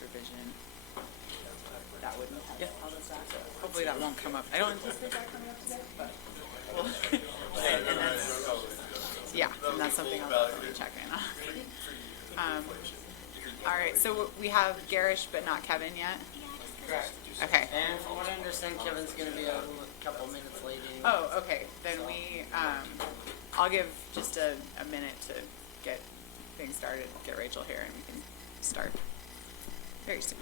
revision. That wouldn't have held us back. Hopefully that won't come up. I don't anticipate that coming up today, but we'll and that's something I'll definitely check in on. All right, so we have Garish but not Kevin yet? Correct. Okay. And from what I understand, Kevin's going to be a couple minutes late anyway. Oh, okay. Then I'll give just a minute to get things started, get Rachel here, and we can start very soon.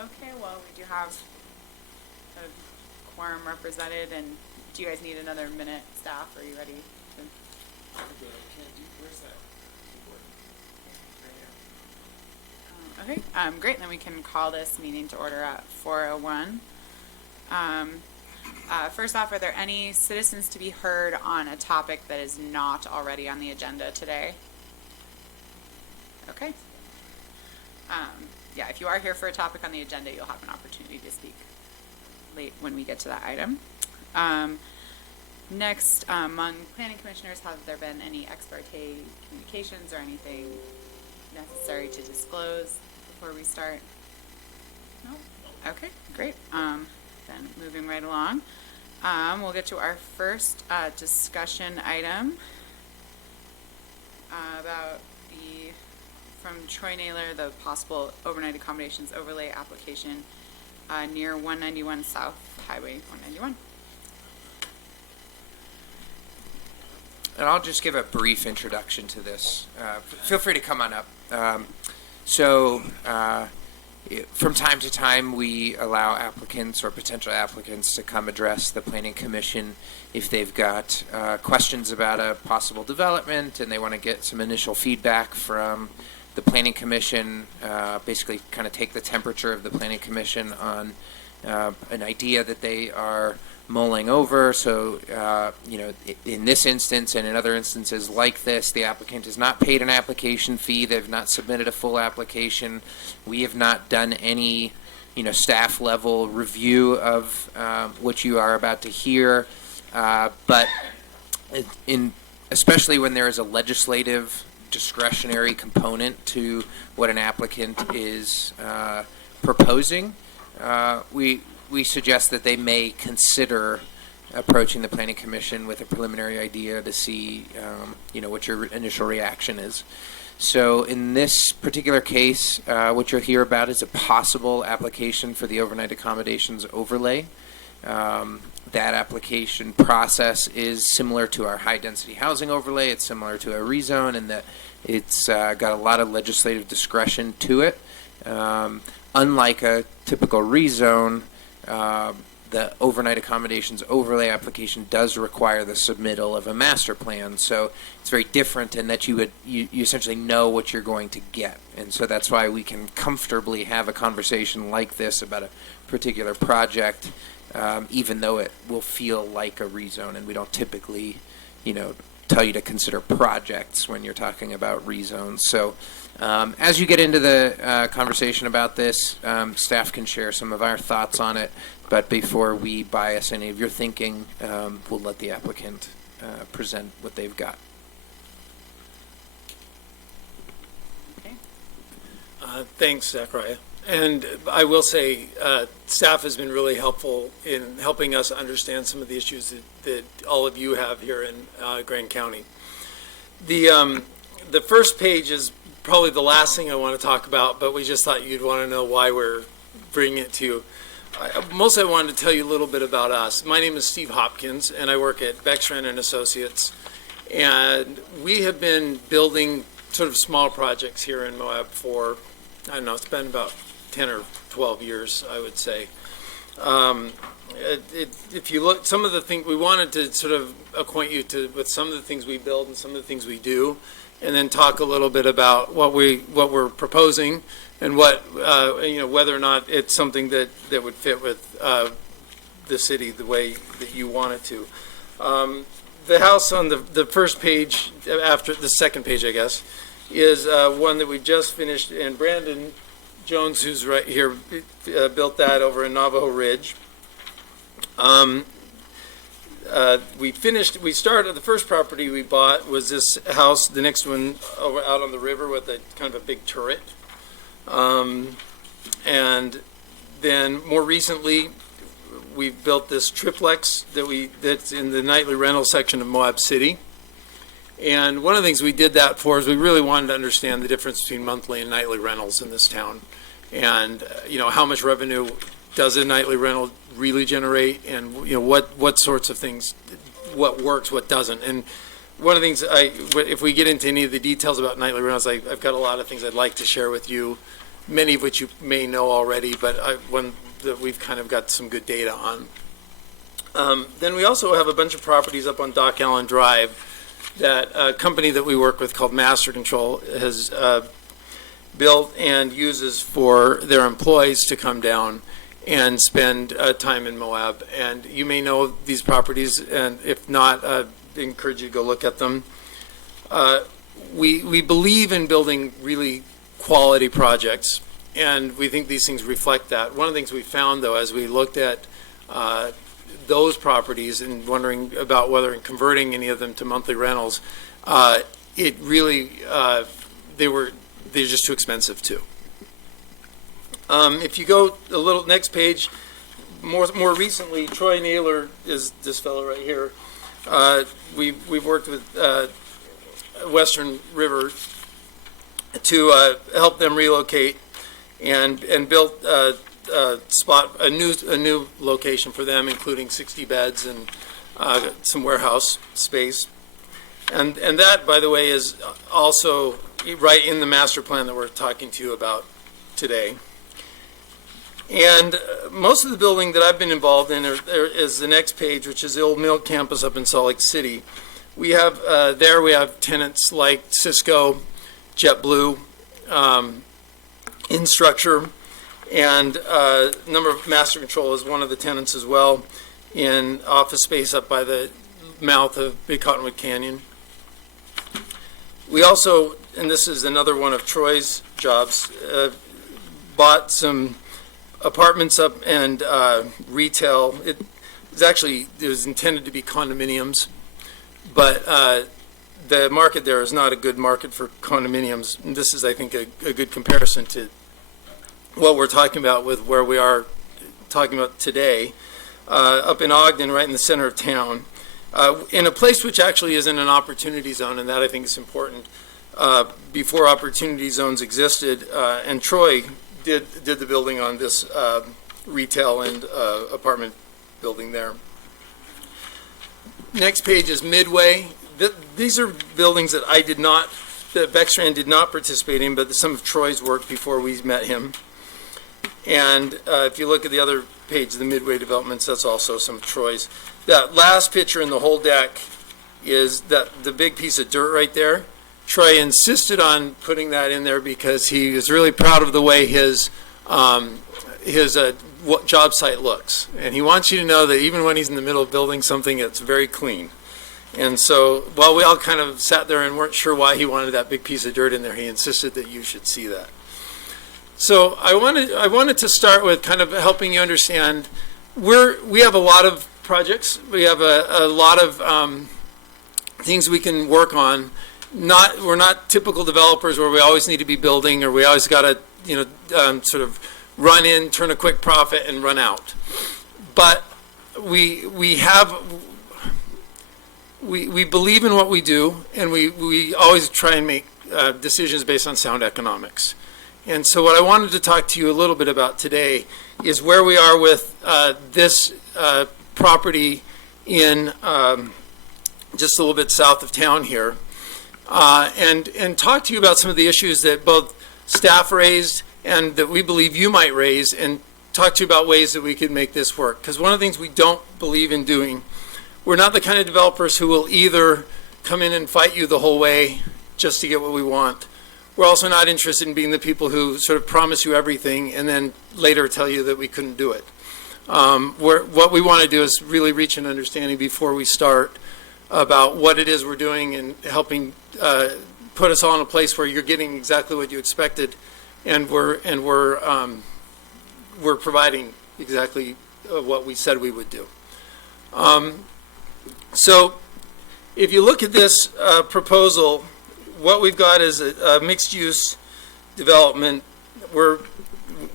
Okay, well, we do have a quorum represented, and do you guys need another minute, staff? Are you ready to? Where's that? Okay, great. Then we can call this meeting to order at 4:01. First off, are there any citizens to be heard on a topic that is not already on the agenda today? Okay. Yeah, if you are here for a topic on the agenda, you'll have an opportunity to speak late when we get to that item. Next, among planning commissioners, have there been any ex parte communications or anything necessary to disclose before we start? No? Okay, great. Then moving right along, we'll get to our first discussion item about from Troy Naylor, the possible overnight accommodations overlay application near 191 South Highway 191. And I'll just give a brief introduction to this. Feel free to come on up. From time to time, we allow applicants or potential applicants to come address the Planning Commission if they've got questions about a possible development and they want to get some initial feedback from the Planning Commission, basically kind of take the temperature of the Planning Commission on an idea that they are mulling over. So, in this instance and in other instances like this, the applicant has not paid an application fee. They've not submitted a full application. We have not done any, staff level review of what you are about to hear. But especially when there is a legislative discretionary component to what an applicant is proposing, we suggest that they may consider approaching the Planning Commission with a preliminary idea to see, what your initial reaction is. So in this particular case, what you'll hear about is a possible application for the overnight accommodations overlay. That application process is similar to our high-density housing overlay. It's similar to a rezone in that it's got a lot of legislative discretion to it. Unlike a typical rezone, the overnight accommodations overlay application does require the submittal of a master plan. So it's very different in that you essentially know what you're going to get. And so that's why we can comfortably have a conversation like this about a particular project, even though it will feel like a rezone, and we don't typically, tell you to consider projects when you're talking about rezones. So as you get into the conversation about this, staff can share some of our thoughts on it, but before we bias any of your thinking, we'll let the applicant present what they've got. Okay. Thanks, Zachariah. And I will say, staff has been really helpful in helping us understand some of the issues that all of you have here in Grand County. The first page is probably the last thing I want to talk about, but we just thought you'd want to know why we're bringing it to you. Mostly I wanted to tell you a little bit about us. My name is Steve Hopkins, and I work at Beckstrand and Associates. And we have been building sort of small projects here in Moab for, I don't know, it's been about 10 or 12 years, I would say. If you look, some of the things, we wanted to sort of acquaint you with some of the things we build and some of the things we do, and then talk a little bit about what we're proposing and whether or not it's something that would fit with the city the way that you want it to. the house on the first page, after the second page, I guess, is one that we just finished, and Brandon Jones, who's right here, built that over in Navajo Ridge. We started, the first property we bought was this house, the next one over out on the river with a kind of a big turret. And then more recently, we've built this triplex that's in the nightly rental section of Moab City. And one of the things we did that for is we really wanted to understand the difference between monthly and nightly rentals in this town. And, how much revenue does a nightly rental really generate, and, what sorts of things, what works, what doesn't. And one of the things if we get into any of the details about nightly rentals, I've got a lot of things I'd like to share with you, many of which you may know already, but one that we've kind of got some good data on. Then we also have a bunch of properties up on Dock Allen Drive that a company that we work with called Master Control has built and uses for their employees to come down and spend time in Moab. And you may know these properties, and if not, I encourage you to go look at them. We believe in building really quality projects, and we think these things reflect that. One of the things we found, though, as we looked at those properties and wondering about whether in converting any of them to monthly rentals, it really, they're just too expensive too. If you go a little next page, more recently, Troy Naylor is this fellow right here. We've worked with Western River to help them relocate and built a new location for them, including 60 beds and some warehouse space. And that, by the way, is also right in the master plan that we're talking to you about today. And most of the building that I've been involved in is the next page, which is the old mill campus up in Salt Lake City. We have we have tenants like Cisco, JetBlue, Instructure, and a number of Master Control is one of the tenants as well in office space up by the mouth of Big Cottonwood Canyon. We also, and this is another one of Troy's jobs, bought some apartments up and retail. It was intended to be condominiums, but the market there is not a good market for condominiums. And this is, I think, a good comparison to what we're talking about with where we are talking about today, up in Ogden, right in the center of town, in a place which actually is in an opportunity zone, and that I think is important. Before opportunity zones existed, and Troy did the building on this retail and apartment building there. Next page is Midway. These are buildings that that Bextran did not participate in, but some of Troy's work before we met him. And if you look at the other page, the Midway developments, that's also some of Troy's. That last picture in the whole deck is the big piece of dirt right there. Troy insisted on putting that in there because he is really proud of the way his job site looks. And he wants you to know that even when he's in the middle of building something, it's very clean. And so while we all kind of sat there and weren't sure why he wanted that big piece of dirt in there, he insisted that you should see that. So I wanted to start with kind of helping you understand we have a lot of projects. We have a lot of things we can work on. We're not typical developers where we always need to be building, or we always got to sort of run in, turn a quick profit, and run out. But we believe in what we do, and we always try and make decisions based on sound economics. And so what I wanted to talk to you a little bit about today is where we are with this property in just a little bit south of town here, and talk to you about some of the issues that both staff raised and that we believe you might raise, and talk to you about ways that we could make this work. Because one of the things we don't believe in doing, we're not the kind of developers who will either come in and fight you the whole way just to get what we want. We're also not interested in being the people who sort of promise you everything and then later tell you that we couldn't do it. What we want to do is really reach an understanding before we start about what it is we're doing and helping put us all in a place where you're getting exactly what you expected, and we're providing exactly what we said we would do. So if you look at this proposal, what we've got is a mixed-use development where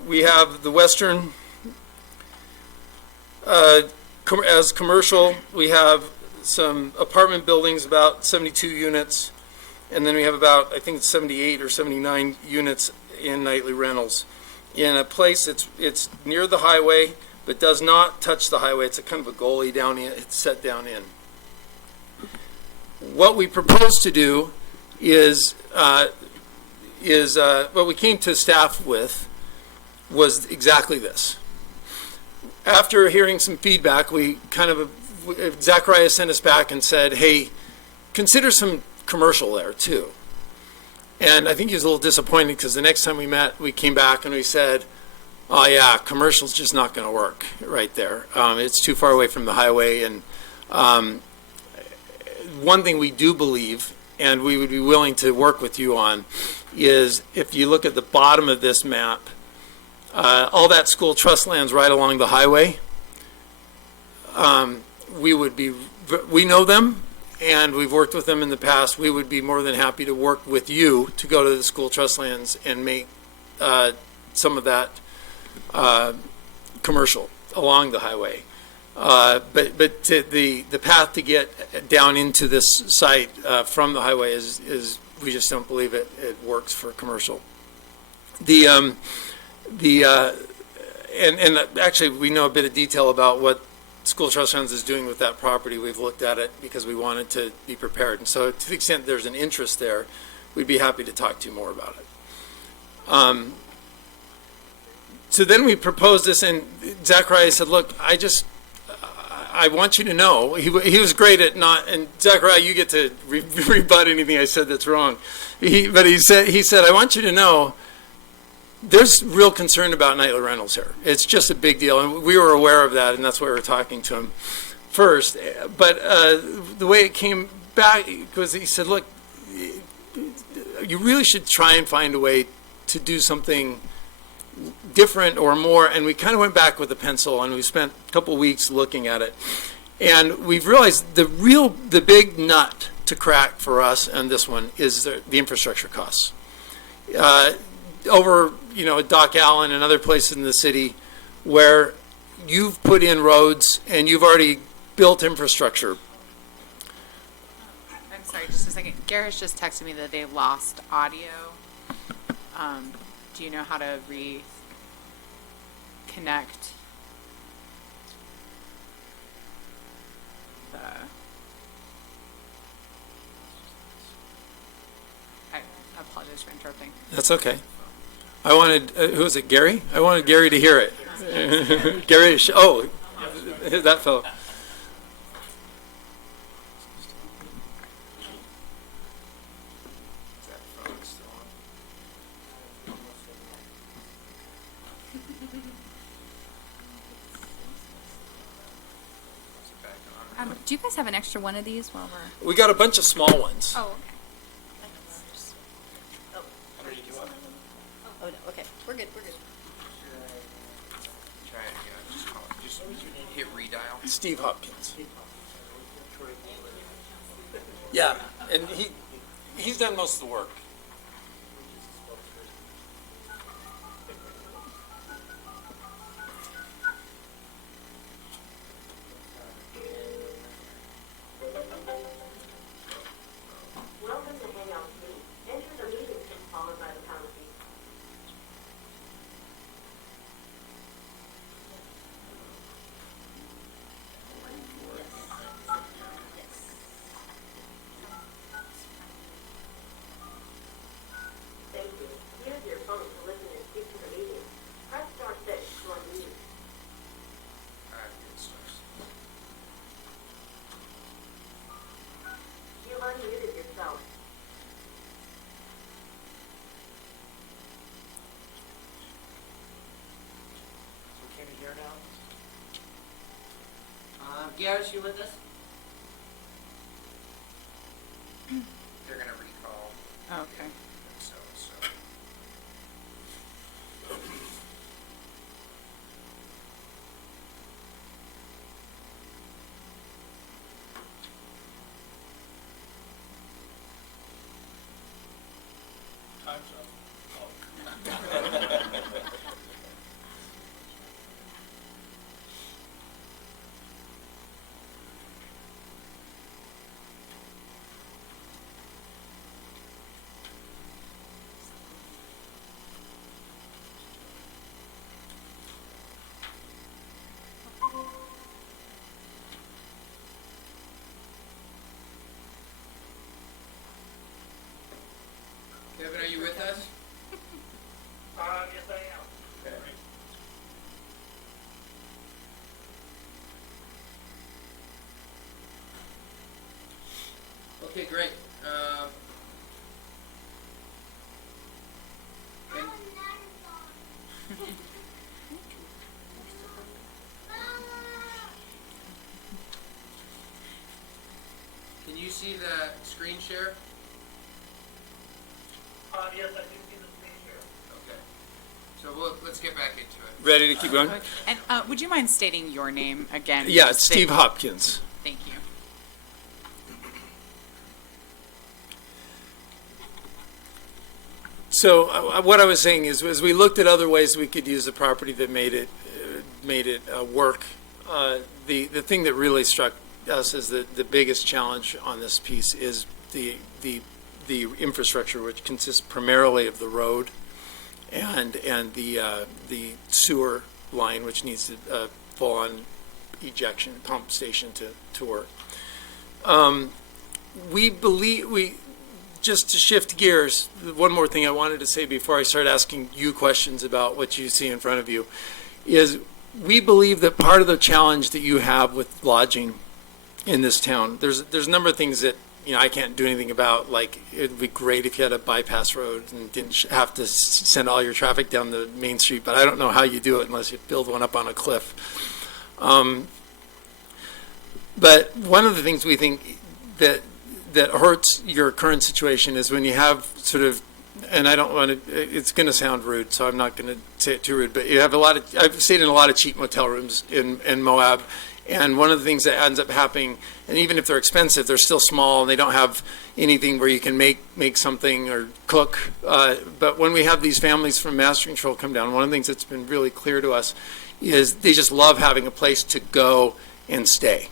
we have the western as commercial. We have some apartment buildings, about 72 units, and then we have about, I think it's 78 or 79 units in nightly rentals in a place it's near the highway but does not touch the highway. It's a kind of a gully down in, it's set down in. What we propose to do is what we came to staff with was exactly this. After hearing some feedback, we kind of, Zachariah sent us back and said, hey, consider some commercial there too. And I think he was a little disappointed because the next time we met, we came back and we said, oh yeah, commercial's just not going to work right there. It's too far away from the highway. And one thing we do believe, and we would be willing to work with you on, is if you look at the bottom of this map, all that school trust land's right along the highway. We know them, and we've worked with them in the past. We would be more than happy to work with you to go to the school trust lands and make some of that commercial along the highway. But the path to get down into this site from the highway is we just don't believe it works for commercial. And actually we know a bit of detail about what School Trust Funds is doing with that property. We've looked at it because we wanted to be prepared. And so to the extent there's an interest there, we'd be happy to talk to you more about it. So then we proposed this, and Zachariah said, look, I want you to know, he was great at not, and Zachariah, you get to rebut anything I said that's wrong. But he said, I want you to know, there's real concern about nightly rentals here. It's just a big deal, and we were aware of that, and that's why we were talking to him first. But the way it came back was he said, look, you really should try and find a way to do something different or more. And we kind of went back with a pencil, and we spent a couple weeks looking at it. And we've realized the big nut to crack for us on this one is the infrastructure costs. Over, Dock Allen and other places in the city where you've put in roads and you've already built infrastructure. I'm sorry, just a second. Garrett's just texted me that they lost audio. Do you know how to reconnect? I apologize for interrupting. That's okay. I wanted, who is it, Gary? I wanted Gary to hear it. Gary, that fellow. Do you guys have an extra one of these while we're... We got a bunch of small ones. Oh, okay. Oh, no, okay, we're good. Try it again. Just hit redial. Steve Hopkins. Yeah, and he's done most of the work. Garrett, you with us? they're going to recall Okay. themselves. So. Time's up. Kevin, are you with us? Yes, I am. Okay, great. And- Can you see the screen share? Yes, I do see the screen share. Okay. So let's get back into it. Ready to keep going? And would you mind stating your name again? Yeah, it's Just Steve state- Hopkins. Thank you. So what I was saying is, as we looked at other ways we could use the property that made it work, the thing that really struck us as the biggest challenge on this piece is the infrastructure, which consists primarily of the road and the sewer line, which needs a full-on ejection pump station to work. Just to shift gears, one more thing I wanted to say before I start asking you questions about what you see in front of you is we believe that part of the challenge that you have with lodging in this town, there's a number of things that I can't do anything about. Like, it'd be great if you had a bypass road and didn't have to send all your traffic down the main street, but I don't know how you do it unless you build one up on a cliff. But one of the things we think that hurts your current situation is when you have sort of, and I don't want to, it's going to sound rude, so I'm not going to say it too rude, but you have I've stayed in a lot of cheap motel rooms in Moab, and one of the things that ends up happening, and even if they're expensive, they're still small and they don't have anything where you can make something or cook. But when we have these families from master control come down, one of the things that's been really clear to us is they just love having a place to go and stay.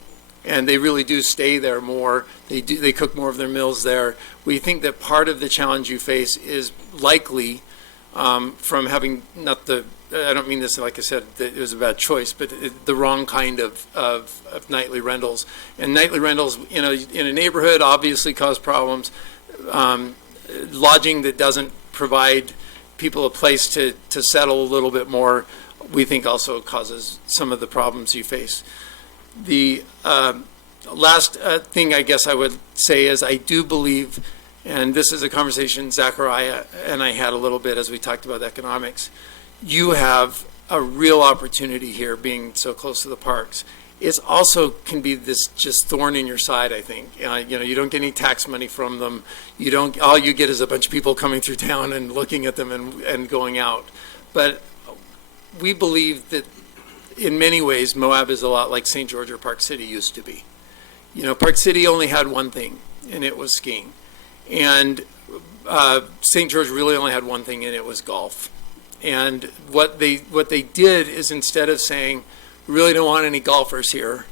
And they really do stay there more. They cook more of their meals there. We think that part of the challenge you face is likely from having I don't mean this like I said that it was a bad choice, but the wrong kind of nightly rentals. And nightly rentals in a neighborhood obviously cause problems. Lodging that doesn't provide people a place to settle a little bit more, we think also causes some of the problems you face. The last thing I guess I would say is I do believe, and this is a conversation Zachariah and I had a little bit as we talked about economics, you have a real opportunity here being so close to the parks. It also can be this just thorn in your side, I think. You don't get any tax money from them. All you get is a bunch of people coming through town and looking at them and going out. But we believe that in many ways, Moab is a lot like St. George or Park City used to be. Park City only had one thing, and it was skiing. And St. George really only had one thing, and it was golf. And what they did is, instead of saying, we really don't want any golfers here,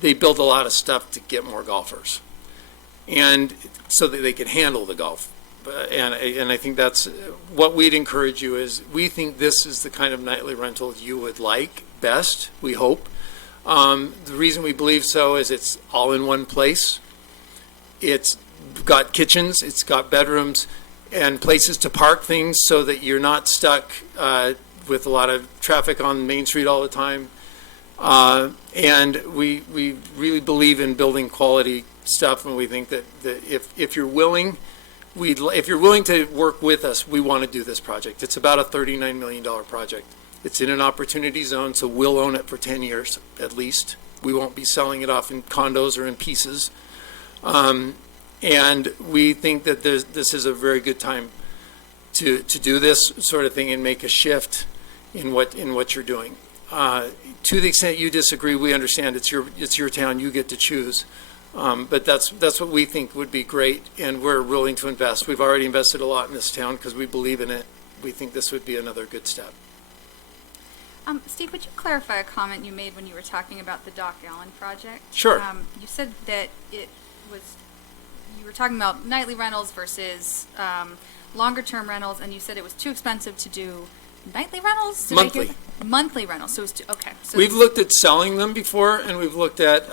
they built a lot of stuff to get more golfers. And so that they could handle the golf. And I think that's what we'd encourage you is, we think this is the kind of nightly rental you would like best, we hope. The reason we believe so is it's all in one place. It's got kitchens, it's got bedrooms, and places to park things so that you're not stuck with a lot of traffic on Main Street all the time. And we really believe in building quality stuff, and we think that if you're willing, if you're willing to work with us, we want to do this project. It's about a $39 million project. It's in an opportunity zone, so we'll own it for 10 years at least. We won't be selling it off in condos or in pieces. And we think that this is a very good time to do this sort of thing and make a shift in what you're doing. To the extent you disagree, we understand it's your town, you get to choose. But that's what we think would be great, and we're willing to invest. We've already invested a lot in this town because we believe in it. We think this would be another good step. Steve, would you clarify a comment you made when you were talking about the Dock Allen project? Sure. You said that you were talking about nightly rentals versus longer-term rentals, and you said it was too expensive to do nightly rentals? Did I hear Monthly. that? Monthly rentals, so it's okay. So We've looked at selling them before, and we've looked at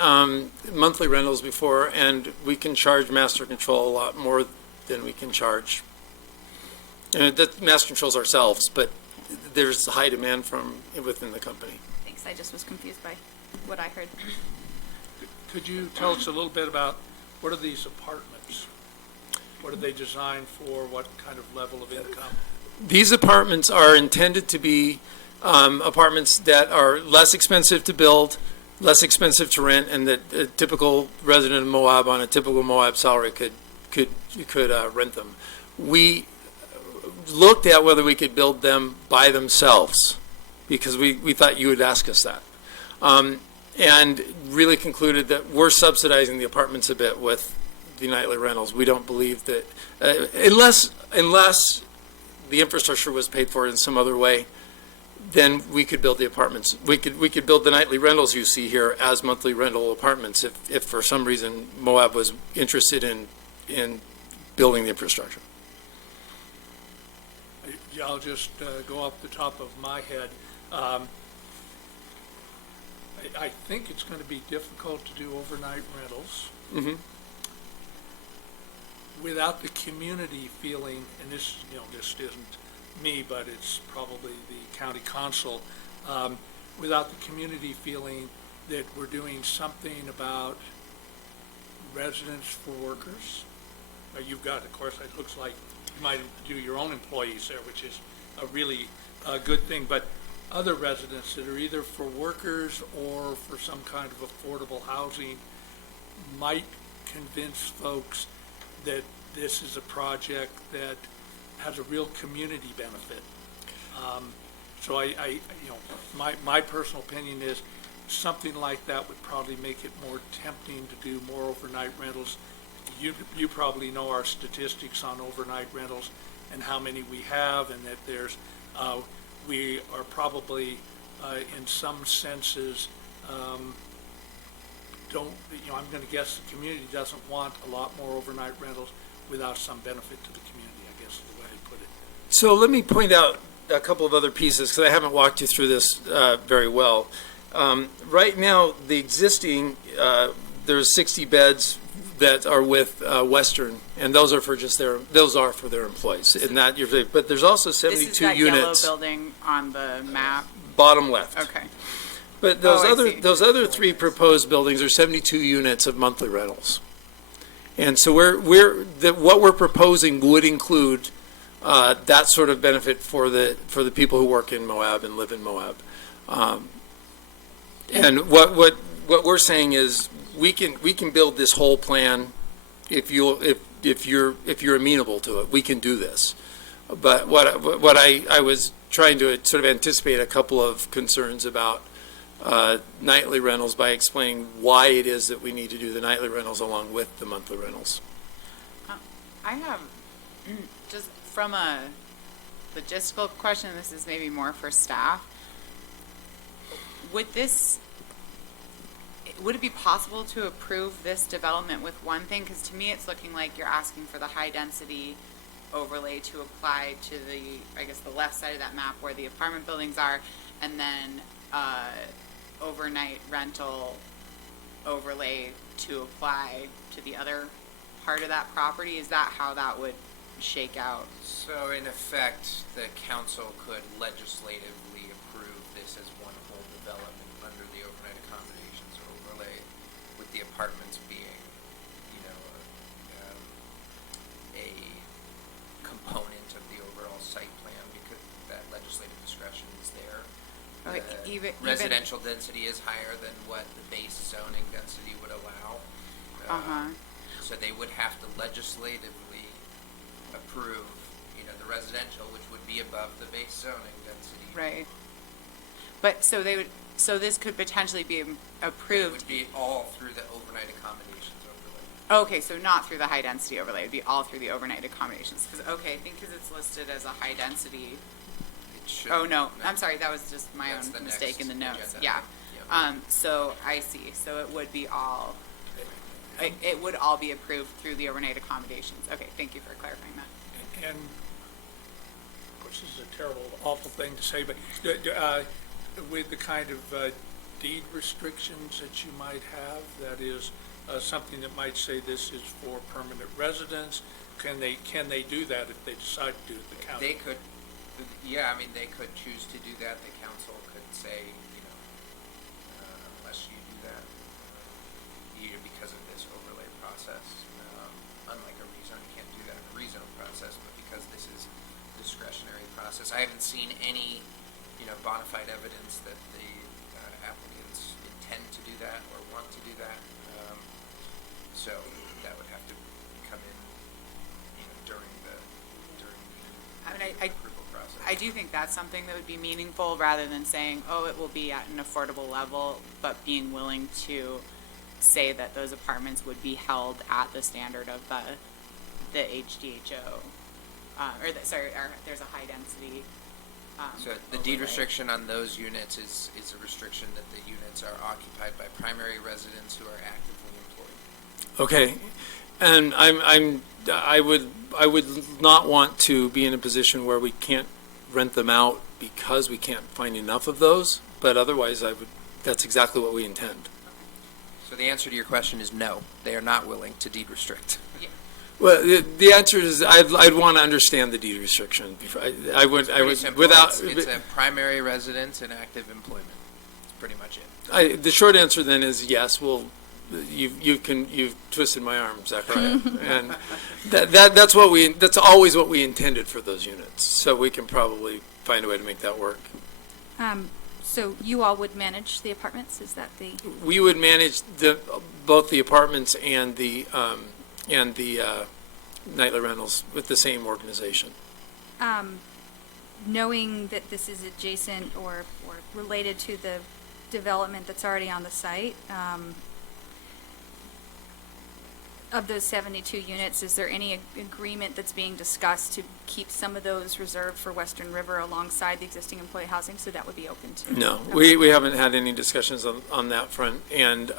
monthly rentals before, and we can charge master control a lot more than we can charge. And that master controls ourselves, but there's high demand from within the company. Thanks, I just was confused by what I heard. Could you tell us a little bit about what are these apartments? What are they designed for? What kind of level of income? These apartments are intended to be apartments that are less expensive to build, less expensive to rent, and that a typical resident of Moab on a typical Moab salary could rent them. We looked at whether we could build them by themselves because we thought you would ask us that, and really concluded that we're subsidizing the apartments a bit with the nightly rentals. We don't believe that unless the infrastructure was paid for in some other way, then we could build the apartments. We could build the nightly rentals you see here as monthly rental apartments if for some reason Moab was interested in building the infrastructure. I'll just go off the top of my head. I think it's going to be difficult to do overnight rentals. Mhm. Without the community feeling, and this isn't me, but it's probably the county council, without the community feeling that we're doing something about residence for workers. You've got, of course, it looks like you might do your own employees there, which is a really good thing, but other residents that are either for workers or for some kind of affordable housing might convince folks that this is a project that has a real community benefit. So my personal opinion is something like that would probably make it more tempting to do more overnight rentals. You probably know our statistics on overnight rentals and how many we have, and that we are probably in some senses I'm going to guess the community doesn't want a lot more overnight rentals without some benefit to the community, I guess is the way I put it. So let me point out a couple of other pieces because I haven't walked you through this very well. Right now, the existing there's 60 beds that are with Western, and those are for their employees. And that but there's also 72 This is that units. yellow building on the map? Bottom left. Okay. But Oh, I see. those other three proposed buildings are 72 units of monthly rentals. And so what we're proposing would include that sort of benefit for the people who work in Moab and live in Moab. And what we're saying is we can build this whole plan if you're amenable to it. We can do this. But what I was trying to sort of anticipate a couple of concerns about nightly rentals by explaining why it is that we need to do the nightly rentals along with the monthly rentals. I have, just from a logistical question, this is maybe more for staff. Would it be possible to approve this development with one thing? Because to me, it's looking like you're asking for the high density overlay to apply to the left side of that map where the apartment buildings are, and then overnight rental overlay to apply to the other part of that property. Is that how that would shake out? So in effect, the council could legislatively approve this as one whole development under the overnight accommodations overlay, with the apartments being, a component of the overall site plan, because that legislative discretion is there. Like even Residential density is higher than what the base zoning density would allow. Uh-huh. So they would have to legislatively approve, the residential, which would be above the base zoning density. Right. But so this could potentially be It approved. would be all through the overnight accommodations overlay. Okay, so not through the high density overlay, it'd be all through the overnight accommodations. I think because it's listed as a high density. It should. Oh, no, I'm sorry, that was just my That's own the mistake in the next notes. agenda. Yeah. Yep. So I see, so it would be all, it would all be approved through the overnight accommodations. Okay, thank you for clarifying that. And, of course, this is a terrible, awful thing to say, but with the kind of deed restrictions that you might have, that is something that might say this is for permanent residents, can they do that if they decide to do it, the county? They could, they could choose to do that. The council could say, unless you do that, because of this overlay process. Unlike a rezone, you can't do that in a rezone process, but because this is discretionary process, I haven't seen any, bona fide evidence that the applicants intend to do that or want to do that. So that would have to come in, during the I mean, approval process. I do think that's something that would be meaningful, rather than saying, oh, it will be at an affordable level, but being willing to say that those apartments would be held at the standard of the HDHO, or there's a high density. So the deed overlay. restriction on those units is a restriction that the units are occupied by primary residents who are actively employed. Okay, and I would not want to be in a position where we can't rent them out because we can't find enough of those, but otherwise that's exactly what we intend. So the answer to your question is no, they are not willing to deed restrict. Well, the answer is I'd want to understand the deed restriction before I would Pretty simple. without. It's a primary residence and active employment. That's pretty much it. The short answer then is yes. Well, you've twisted my arm, Zachariah, and that's always what we intended for those units. So we can probably find a way to make that work. So you all would manage the apartments? Is that the? We would manage both the apartments and the nightly rentals with the same organization. Knowing that this is adjacent or related to the development that's already on the site, of those 72 units, is there any agreement that's being discussed to keep some of those reserved for Western River alongside the existing employee housing? So that would be open to? No, Okay. we haven't had any discussions on that front, and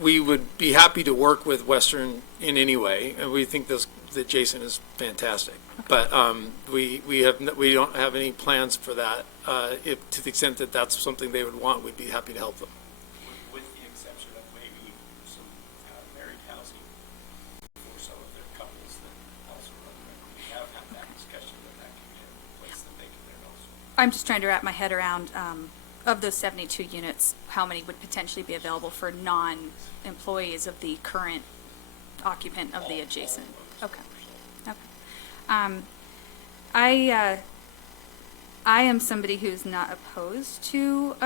we would be happy to work with Western in any way, and we think that Jason is fantastic. But we don't have any plans for that. If to the extent that that's something they would want, we'd be happy to help them. With the exception of maybe some married housing for some of their couples that also run around. We have had that discussion that can be a place that they can live also. I'm just trying to wrap my head around, of those 72 units, how many would potentially be available for non-employees of the current occupant of the adjacent? Okay. Okay. I am somebody who's not opposed to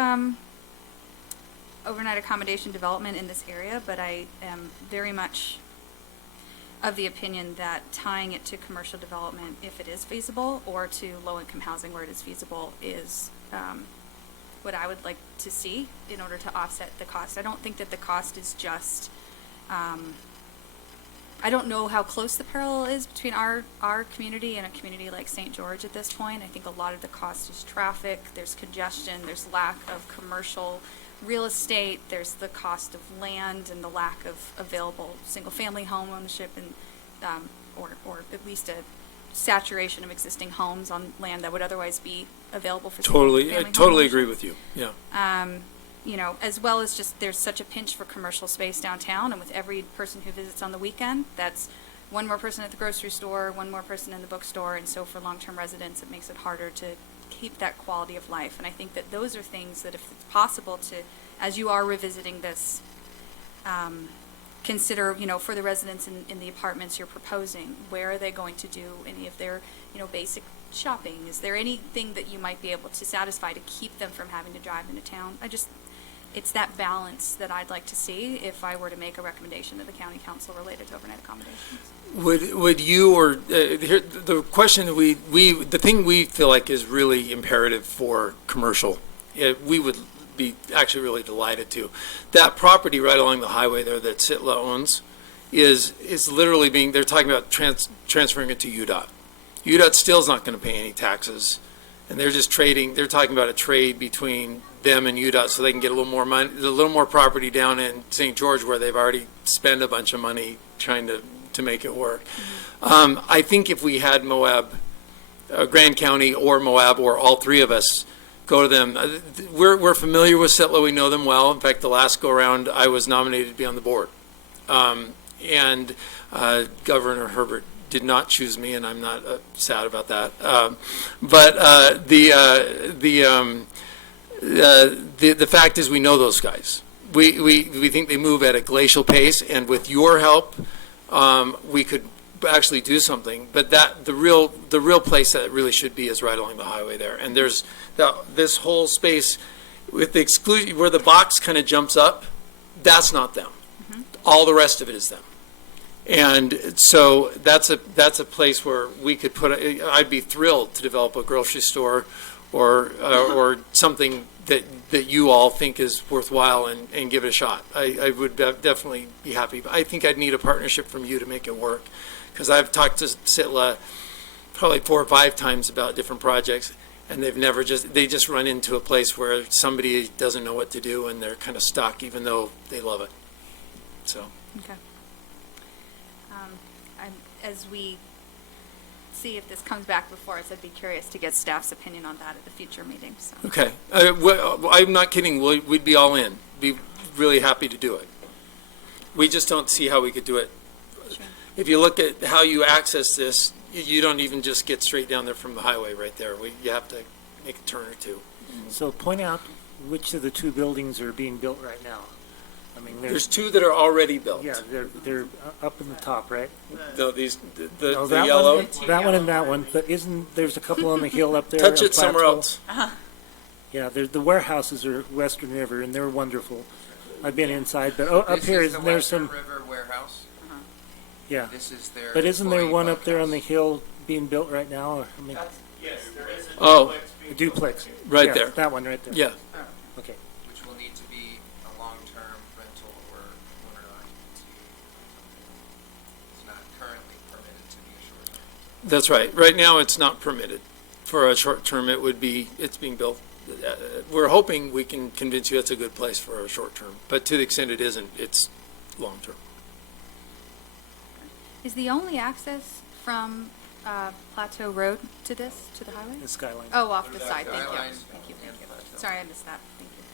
overnight accommodation development in this area, but I am very much of the opinion that tying it to commercial development, if it is feasible, or to low-income housing where it is feasible, is what I would like to see in order to offset the cost. I don't think that the cost is just, I don't know how close the parallel is between our community and a community like St. George at this point. I think a lot of the cost is traffic, there's congestion, there's lack of commercial real estate, there's the cost of land and the lack of available single-family home ownership, and or at least a saturation of existing homes on land that would otherwise be available for Totally, I single-family totally homeownership. agree with you. Yeah. You know, as well as just there's such a pinch for commercial space downtown, and with every person who visits on the weekend, that's one more person at the grocery store, one more person in the bookstore, and so for long-term residents, it makes it harder to keep that quality of life. And I think that those are things that, if it's possible to, as you are revisiting this, consider, you know, for the residents in the apartments you're proposing, where are they going to do any of their, you know, basic shopping? Is there anything that you might be able to satisfy to keep them from having to drive into town? it's that balance that I'd like to see if I were to make a recommendation to the county council related to overnight accommodations. Would you, or here, the question that the thing we feel like is really imperative for commercial, we would be actually really delighted to. That property right along the highway there that Sitla owns is literally they're talking about transferring it to UDOT. UDOT still is not going to pay any taxes, and they're just they're talking about a trade between them and UDOT so they can get a little more money, a little more property down in St. George where they've already spent a bunch of money trying to make it work. I think if we had Moab, Grand County or Moab, or all three of us go to them, we're familiar with Sitla, we know them well. In fact, the last go around, I was nominated to be on the board. And Governor Herbert did not choose me, and I'm not sad about that. But the fact is, we know those guys. We think they move at a glacial pace, and with your help, we could actually do something. But the real place that it really should be is right along the highway there. And there's this whole space with the exclusion where the box kind of jumps up. That's not them. All the rest of it is them. And so that's a place where we could I'd be thrilled to develop a grocery store or something that you all think is worthwhile and give it a shot. I would definitely be happy. I think I'd need a partnership from you to make it work, because I've talked to Sitla probably 4 or 5 times about different projects, and they just run into a place where somebody doesn't know what to do and they're kind of stuck, even though they love it. So. Okay. As we see if this comes back before us, I'd be curious to get staff's opinion on that at a future meeting. So. Okay. I'm not kidding. We'd be all in. Be really happy to do it. We just don't see how we could do it. Sure. If you look at how you access this, you don't even just get straight down there from the highway right there. You have to make a turn or two. So point out which of the 2 buildings are being built right now. I mean, There's 2 that are already built. Yeah, they're up in the top, right? No, the that yellow. that one and that one, but there's a couple on the hill up there? Touch on it somewhere Plattsville? else. Yeah, the warehouses are Western River, and they're wonderful. I've been inside, but up here, isn't there some, River warehouse. yeah. This is their. But isn't there employee one up there on the bunkhouse. hill being built right now? Or, I mean, Yes, there is a Oh. a duplex. Right Yeah, there. That one right there. Yeah. Okay. Which will need to be a long-term rental or owner occupancy. It's not currently permitted to be a short-term. That's right. Right now, it's not permitted. For a short term, it's being built. We're hoping we can convince you it's a good place for a short term, but to the extent it isn't, it's long term. Is the only access from Plateau Road to the highway? The skyline. Oh, off the side. Thank you. Skyline Thank you. Thank and you. Plateau. Sorry, I missed that. Thank you.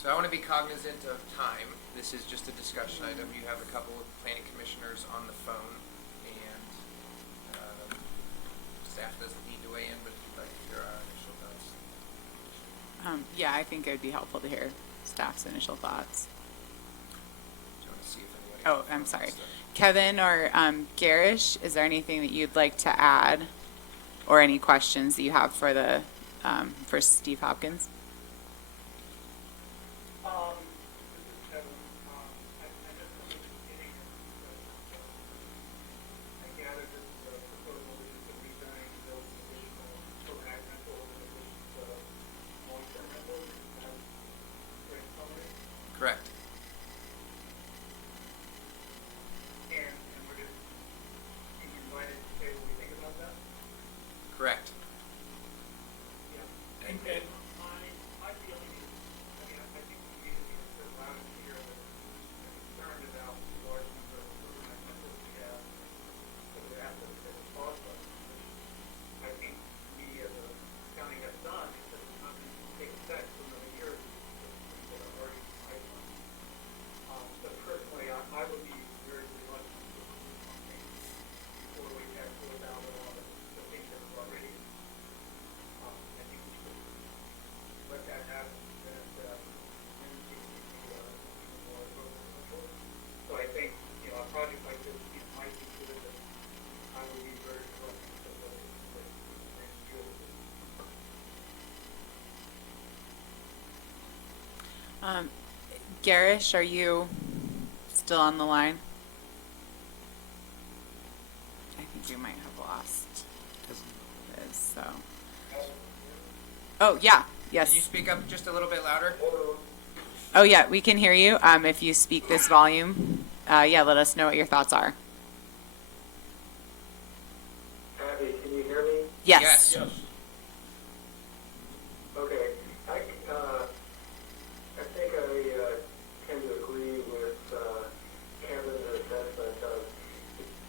So I want to be cognizant of time. This is just a discussion item. You have a couple of planning commissioners on the phone, and staff doesn't need to weigh in, but if you'd like to hear our initial thoughts. Yeah, I think it would be helpful to hear staff's initial thoughts. Do you want to see if anybody? Oh, I'm sorry. Kevin or Garish, is there anything that you'd like to add, or any questions that you have for for Steve Hopkins? Correct. And Correct. my Garish, are you still on the line? I think we might have lost Liz, so. Oh, yeah, yes. Can you speak up just a little bit louder? Oh, yeah, we can hear you. If you speak this volume, yeah, let us know what your thoughts are. Abby, can you hear me? Yes. Yes. Okay. I think I tend to agree with Kevin's assessment of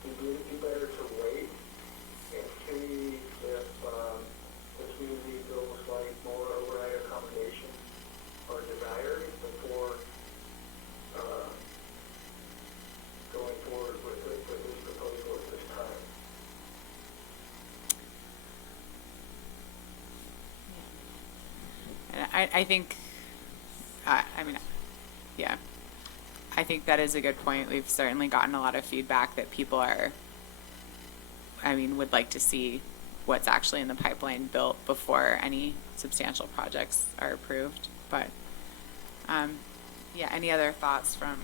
it'd be better to wait and see if the community feels like more overnight accommodation are desired before going forward with this proposal at this time. And I think, I mean, yeah, I think that is a good point. We've certainly gotten a lot of feedback that people are, I mean, would like to see what's actually in the pipeline built before any substantial projects are approved. But, yeah, any other thoughts from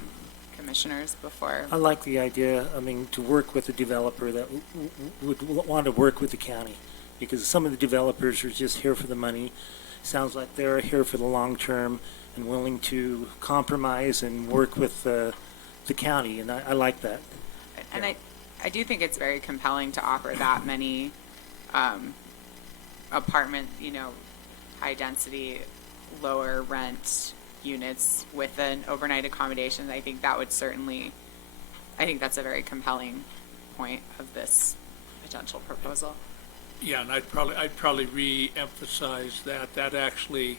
commissioners before? I like the idea, I mean, to work with a developer that would want to work with the county, because some of the developers are just here for the money. Sounds like they're here for the long term and willing to compromise and work with the county, and I like that. And I do think it's very compelling to offer that many apartment, you know, high density, lower rent units with an overnight accommodation. I think that would certainly, I think that's a very compelling point of this potential proposal. Yeah, and I'd probably re-emphasize that actually,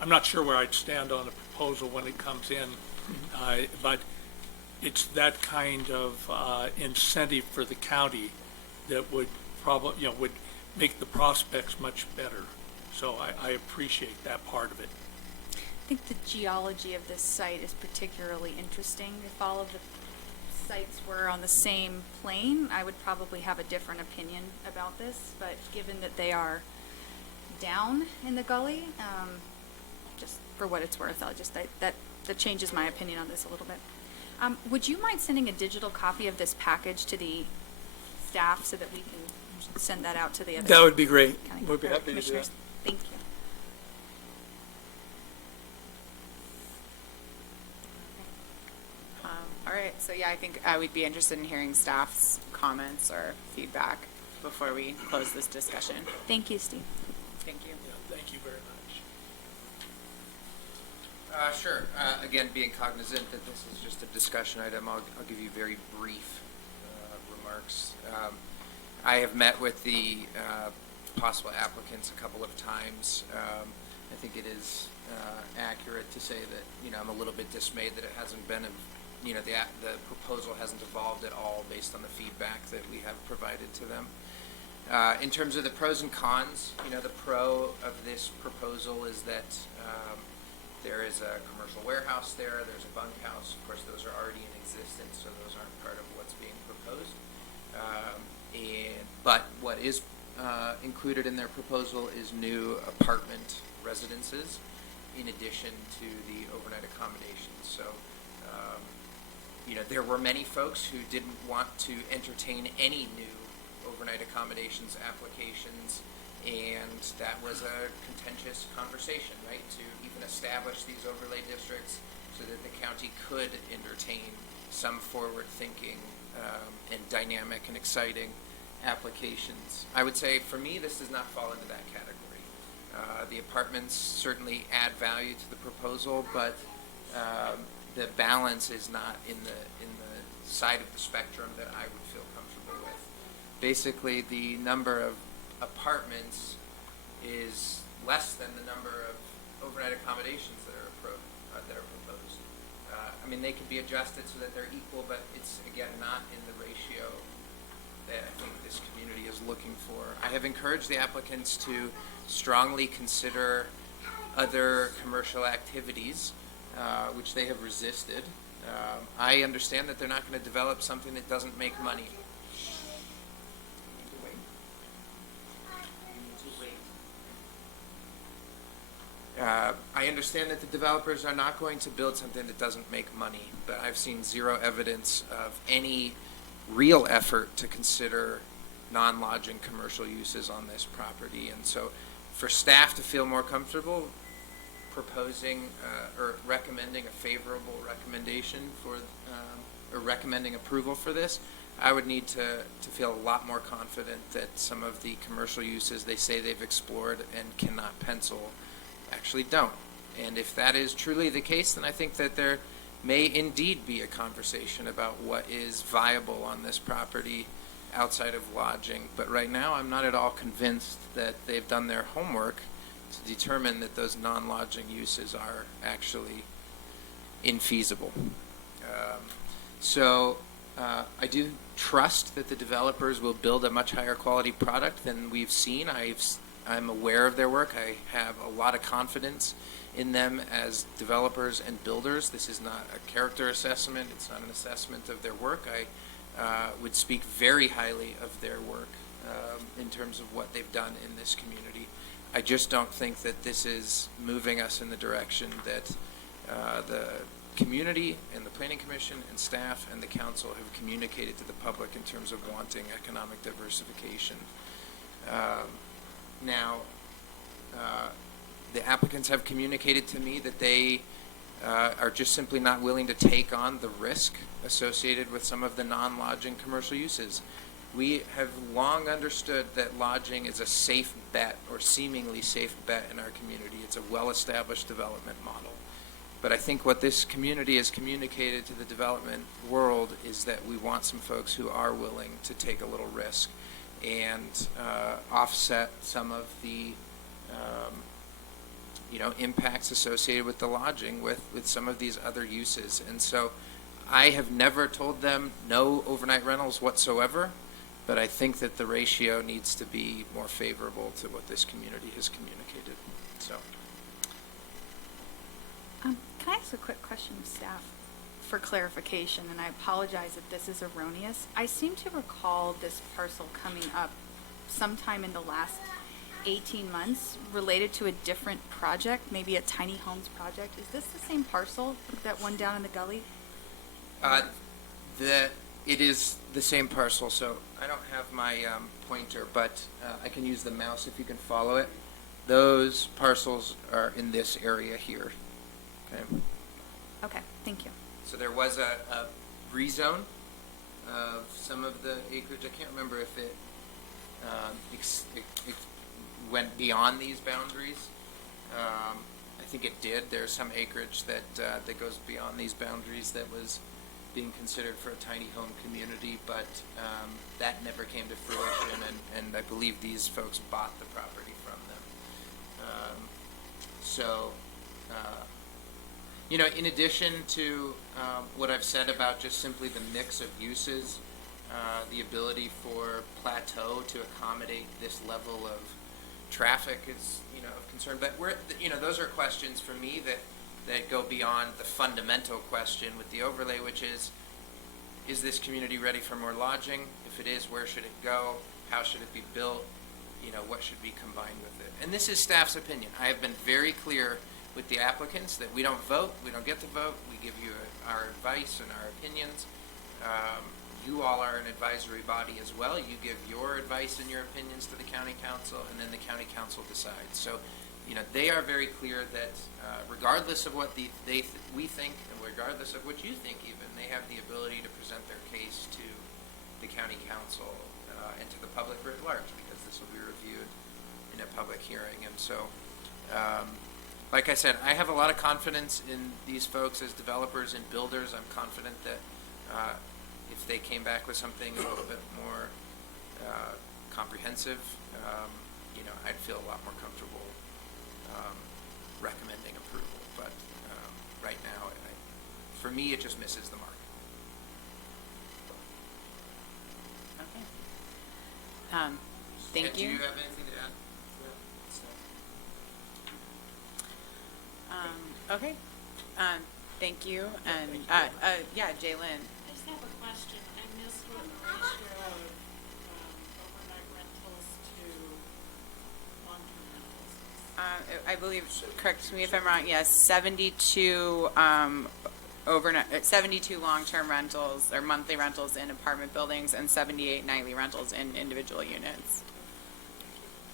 I'm not sure where I'd stand on the proposal when it comes in, but it's that kind of incentive for the county that would probably, you know, would make the prospects much better. So I appreciate that part of it. I think the geology of this site is particularly interesting. If all of the sites were on the same plane, I would probably have a different opinion about this, but given that they are down in the gully, just for what it's worth, that changes my opinion on this a little bit. Would you mind sending a digital copy of this package to the staff so that we can send that out to the other? That would be great. county- We'd be or happy to do commissioners? that. Thank you. All right, so yeah, I think we'd be interested in hearing staff's comments or feedback before we close this discussion. Thank you, Steve. Thank you. Yeah, thank you very much. Sure. Again, being cognizant that this is just a discussion item, I'll give you very brief remarks. I have met with the possible applicants a couple of times. I think it is accurate to say that, you know, I'm a little bit dismayed that it hasn't been, you know, the proposal hasn't evolved at all based on the feedback that we have provided to them. In terms of the pros and cons, you know, the pro of this proposal is that there is a commercial warehouse there, there's a bunkhouse. Of course, those are already in existence, so those aren't part of what's being proposed. But what is included in their proposal is new apartment residences in addition to the overnight accommodations. So, you know, there were many folks who didn't want to entertain any new overnight accommodations applications, and that was a contentious conversation, right, to even establish these overlay districts so that the county could entertain some forward-thinking and dynamic and exciting applications. I would say, for me, this does not fall into that category. The apartments certainly add value to the proposal, but the balance is not in the side of the spectrum that I would feel comfortable with. Basically, the number of apartments is less than the number of overnight accommodations that are proposed. I mean, they could be adjusted so that they're equal, but it's, again, not in the ratio that I think this community is looking for. I have encouraged the applicants to strongly consider other commercial activities, which they have resisted. I understand that they're not going to develop something that doesn't make money. I understand that the developers are not going to build something that doesn't make money, but I've seen zero evidence of any real effort to consider non-lodging commercial uses on this property. And so for staff to feel more comfortable proposing or recommending a favorable recommendation for, or recommending approval for this, I would need to feel a lot more confident that some of the commercial uses they say they've explored and cannot pencil actually don't. And if that is truly the case, then I think that there may indeed be a conversation about what is viable on this property outside of lodging. But right now, I'm not at all convinced that they've done their homework to determine that those non-lodging uses are actually infeasible. So I do trust that the developers will build a much higher quality product than we've seen. I'm aware of their work. I have a lot of confidence in them as developers and builders. This is not a character assessment. It's not an assessment of their work. I would speak very highly of their work in terms of what they've done in this community. I just don't think that this is moving us in the direction that the community and the Planning Commission and staff and the council have communicated to the public in terms of wanting economic diversification. Now, the applicants have communicated to me that they are just simply not willing to take on the risk associated with some of the non-lodging commercial uses. We have long understood that lodging is a safe bet, or seemingly safe bet, in our community. It's a well-established development model. But I think what this community has communicated to the development world is that we want some folks who are willing to take a little risk and offset some of the impacts associated with the lodging with some of these other uses. And so I have never told them no overnight rentals whatsoever, but I think that the ratio needs to be more favorable to what this community has communicated. So. Can I ask a quick question of staff for clarification? And I apologize if this is erroneous. I seem to recall this parcel coming up sometime in the last 18 months related to a different project, maybe a tiny homes project. Is this the same parcel, that one down in the gully? It is the same parcel, so I don't have my pointer, but I can use the mouse if you can follow it. Those parcels are in this area here. Okay. Okay, thank you. So there was a rezone of some of the acreage. I can't remember if it went beyond these boundaries. I think it did. There's some acreage that goes beyond these boundaries that was being considered for a tiny home community, but that never came to fruition, and I believe these folks bought the property from them. In addition to what I've said about just simply the mix of uses, the ability for Plateau to accommodate this level of traffic is, of concern. But those are questions for me that go beyond the fundamental question with the overlay, which is this community ready for more lodging? If it is, where should it go? How should it be built? What should be combined with it? And this is staff's opinion. I have been very clear with the applicants that we don't vote, we don't get to vote, we give you our advice and our opinions. You all are an advisory body as well. You give your advice and your opinions to the county council, and then the county council decides. So, they are very clear that regardless of what we think, and regardless of what you think even, they have the ability to present their case to the county council and to the public at large, because this will be reviewed in a public hearing. And so, like I said, I have a lot of confidence in these folks as developers and builders. I'm confident that if they came back with something a little bit more comprehensive, I'd feel a lot more comfortable recommending approval. But right now, for me, it just misses the mark. Okay. Thank Do you. you have anything to add? Okay. Thank you. And yeah, Jalen. I just have a question. I missed what the ratio of overnight rentals to long-term rentals is. I believe, correct me if I'm wrong, yes, 72 overnight, 72 long-term rentals or monthly rentals in apartment buildings and 78 nightly rentals in individual units.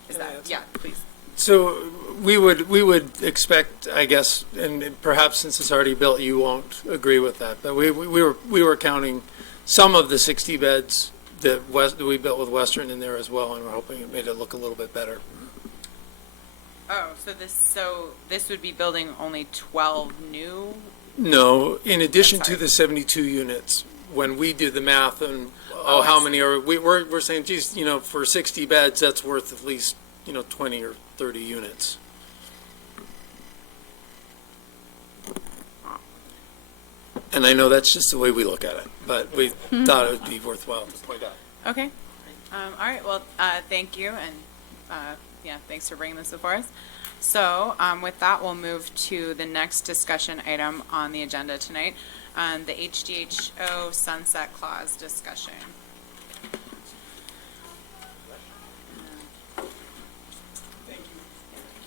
Is Can I that, answer? yeah, please. So we would expect, I guess, and perhaps since it's already built, you won't agree with that, but we were counting some of the 60 beds that we built with Western in there as well, and we're hoping it made it look a little bit better. Oh, so this would be building only 12 new? No, in addition to sorry. the 72 units, when we did the math and, Oh, I how see. many are, we're saying, geez, for 60 beds, that's worth at least, 20 or 30 units. And I know that's just the way we look at it, but we thought it would be worthwhile to point out. Okay. All right, well, thank you, and, yeah, thanks for bringing this before us. So, with that, we'll move to the next discussion item on the agenda tonight, the HDHO sunset clause discussion.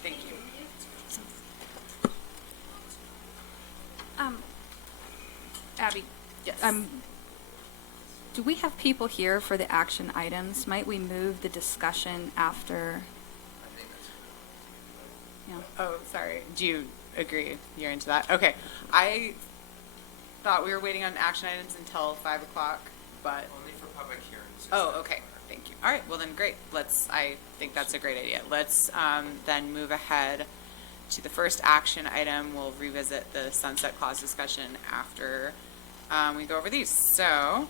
Thank you. Abby, Yes. do we have people here for the action items? Might we move the discussion after? Yeah. Oh, sorry. Do you agree? You're into that? Okay. I thought we were waiting on action items until 5 o'clock, but, Only for public hearings. oh, okay. Thank you. All right, well then, great. I think that's a great idea. Let's then move ahead to the first action item. We'll revisit the sunset clause discussion after we go over these. So,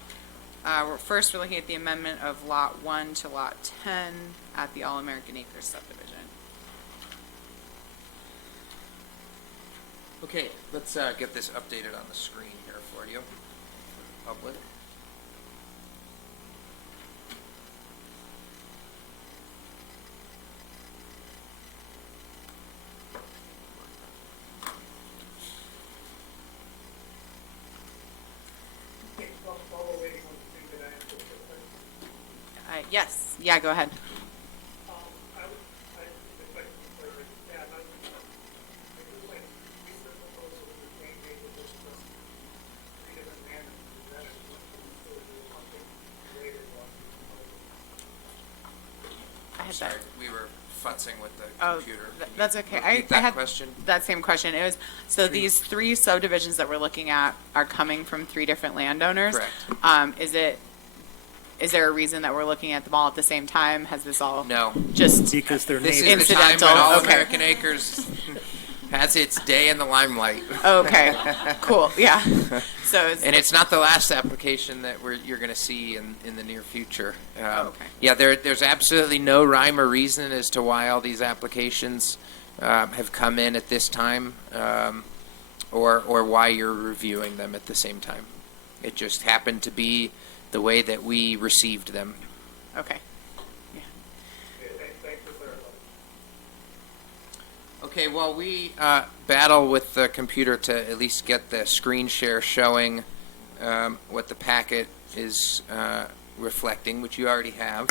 we're looking at the amendment of Lot 1 to Lot 10 at the All-American Acres subdivision. Okay, let's get this updated on the screen here for you, public. Yes, yeah, go ahead. I had Sorry, that. we were futzing with the Oh, computer. that's okay. Repeat I that had question. that same question. It was, so these 3 subdivisions that we're looking at are coming from 3 different landowners. Correct. Is there a reason that we're looking at them all at the same time? Has this all No. just, Because they're This neighbors. is the time when Incidental, All okay. American Acres has its day in the limelight. okay, cool, yeah. So, And it's not the last application that you're going to see in the near future. okay. Yeah, there's absolutely no rhyme or reason as to why all these applications have come in at this time, or why you're reviewing them at the same time. It just happened to be the way that we received them. okay. Thanks for clarifying. Okay, well, we battle with the computer to at least get the screen share showing what the packet is reflecting, which you already have.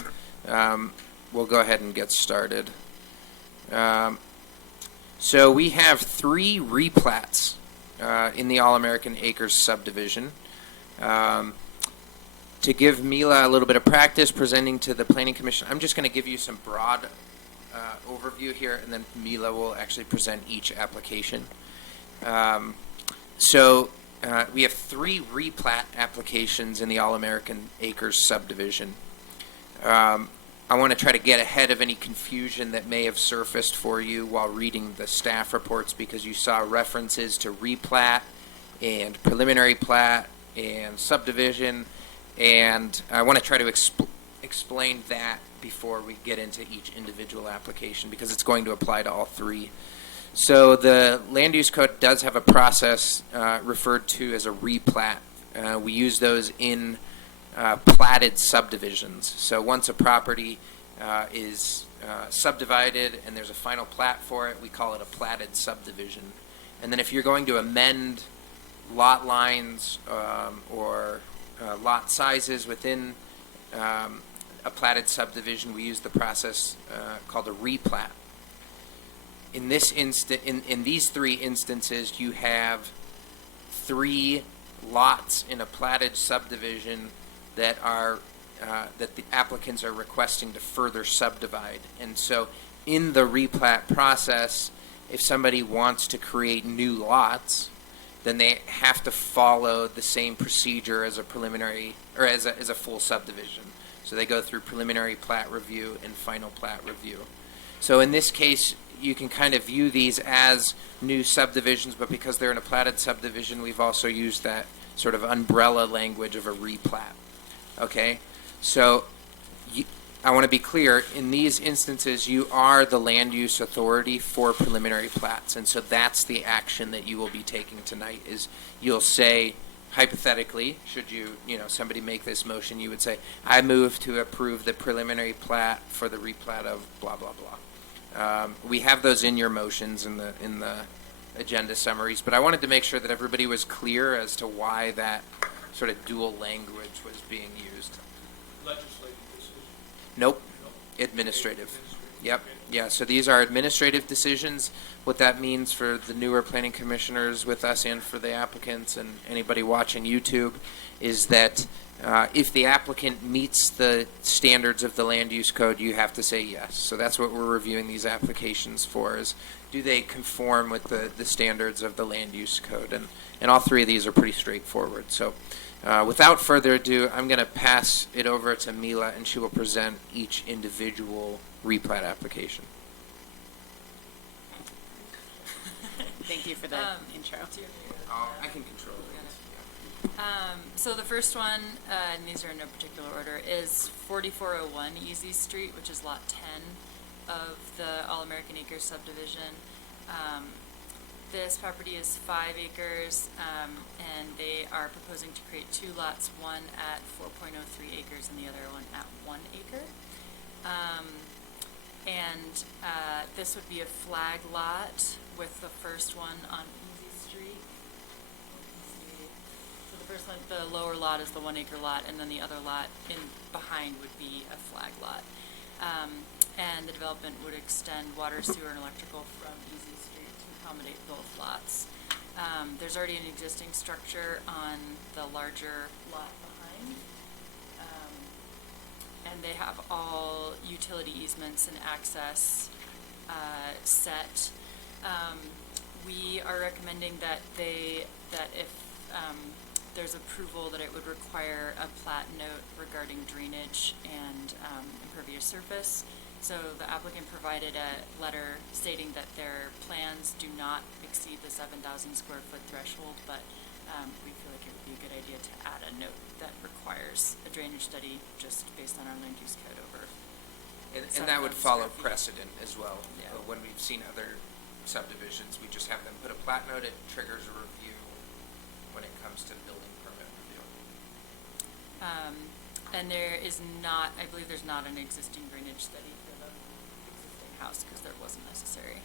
We'll go ahead and get started. So we have 3 replats in the All-American Acres subdivision. To give Mila a little bit of practice presenting to the Planning Commission, I'm just going to give you some broad overview here, and then Mila will actually present each application. So we have 3 replat applications in the All-American Acres subdivision. I want to try to get ahead of any confusion that may have surfaced for you while reading the staff reports, because you saw references to replat and preliminary plat and subdivision, and I want to try to explain that before we get into each individual application, because it's going to apply to all 3. So the land use code does have a process referred to as a replat. We use those in platted subdivisions. So once a property is subdivided and there's a final plat for it, we call it a platted subdivision. And then if you're going to amend lot lines or lot sizes within a platted subdivision, we use the process called a replat. in these three instances, you have 3 lots in a platted subdivision that are that the applicants are requesting to further subdivide. And so in the replat process, if somebody wants to create new lots, then they have to follow the same procedure as a preliminary, or as a full subdivision. So they go through preliminary plat review and final plat review. So in this case, you can kind of view these as new subdivisions, but because they're in a platted subdivision, we've also used that sort of umbrella language of a replat. Okay? So I want to be clear, in these instances, you are the land use authority for preliminary plats, and so that's the action that you will be taking tonight, is you'll say, hypothetically, should somebody make this motion, you would say, I move to approve the preliminary plat for the replat of blah, blah, blah. We have those in your motions in the agenda summaries, but I wanted to make sure that everybody was clear as to why that sort of dual language was being used. Legislative decision. Nope. Administrative. Yep. Yeah, so these are administrative decisions. What that means for the newer planning commissioners with us and for the applicants and anybody watching YouTube is that if the applicant meets the standards of the land use code, you have to say yes. So that's what we're reviewing these applications for, is do they conform with the standards of the land use code? And all 3 of these are pretty straightforward. So without further ado, I'm going to pass it over to Mila, and she will present each individual replat application. Thank you for the intro. I can control it. So the first one, and these are in no particular order, is 4401 Easy Street, which is lot 10 of the All-American Acres subdivision. This property is 5 acres, and they are proposing to create 2 lots, one at 4.03 acres and the other one at 1 acre. This would be a flag lot with the first one on Easy Street. So the first one, the lower lot is the 1 acre lot, and then the other lot in behind would be a flag lot. And the development would extend water, sewer, and electrical from Easy Street to accommodate both lots. There's already an existing structure on the larger lot behind. And they have all utility easements and access set. We are recommending that if there's approval, that it would require a plat note regarding drainage and impervious surface. So the applicant provided a letter stating that their plans do not exceed the 7,000 square foot threshold, but we feel like it would be a good idea to add a note that requires a drainage study just based on our land use code over. And that would follow precedent as well. Yeah. When we've seen other subdivisions, we just have them put a plat note, it triggers a review when it comes to building permit review. And there is not, I believe there's not an existing drainage study for the existing house because there wasn't necessary.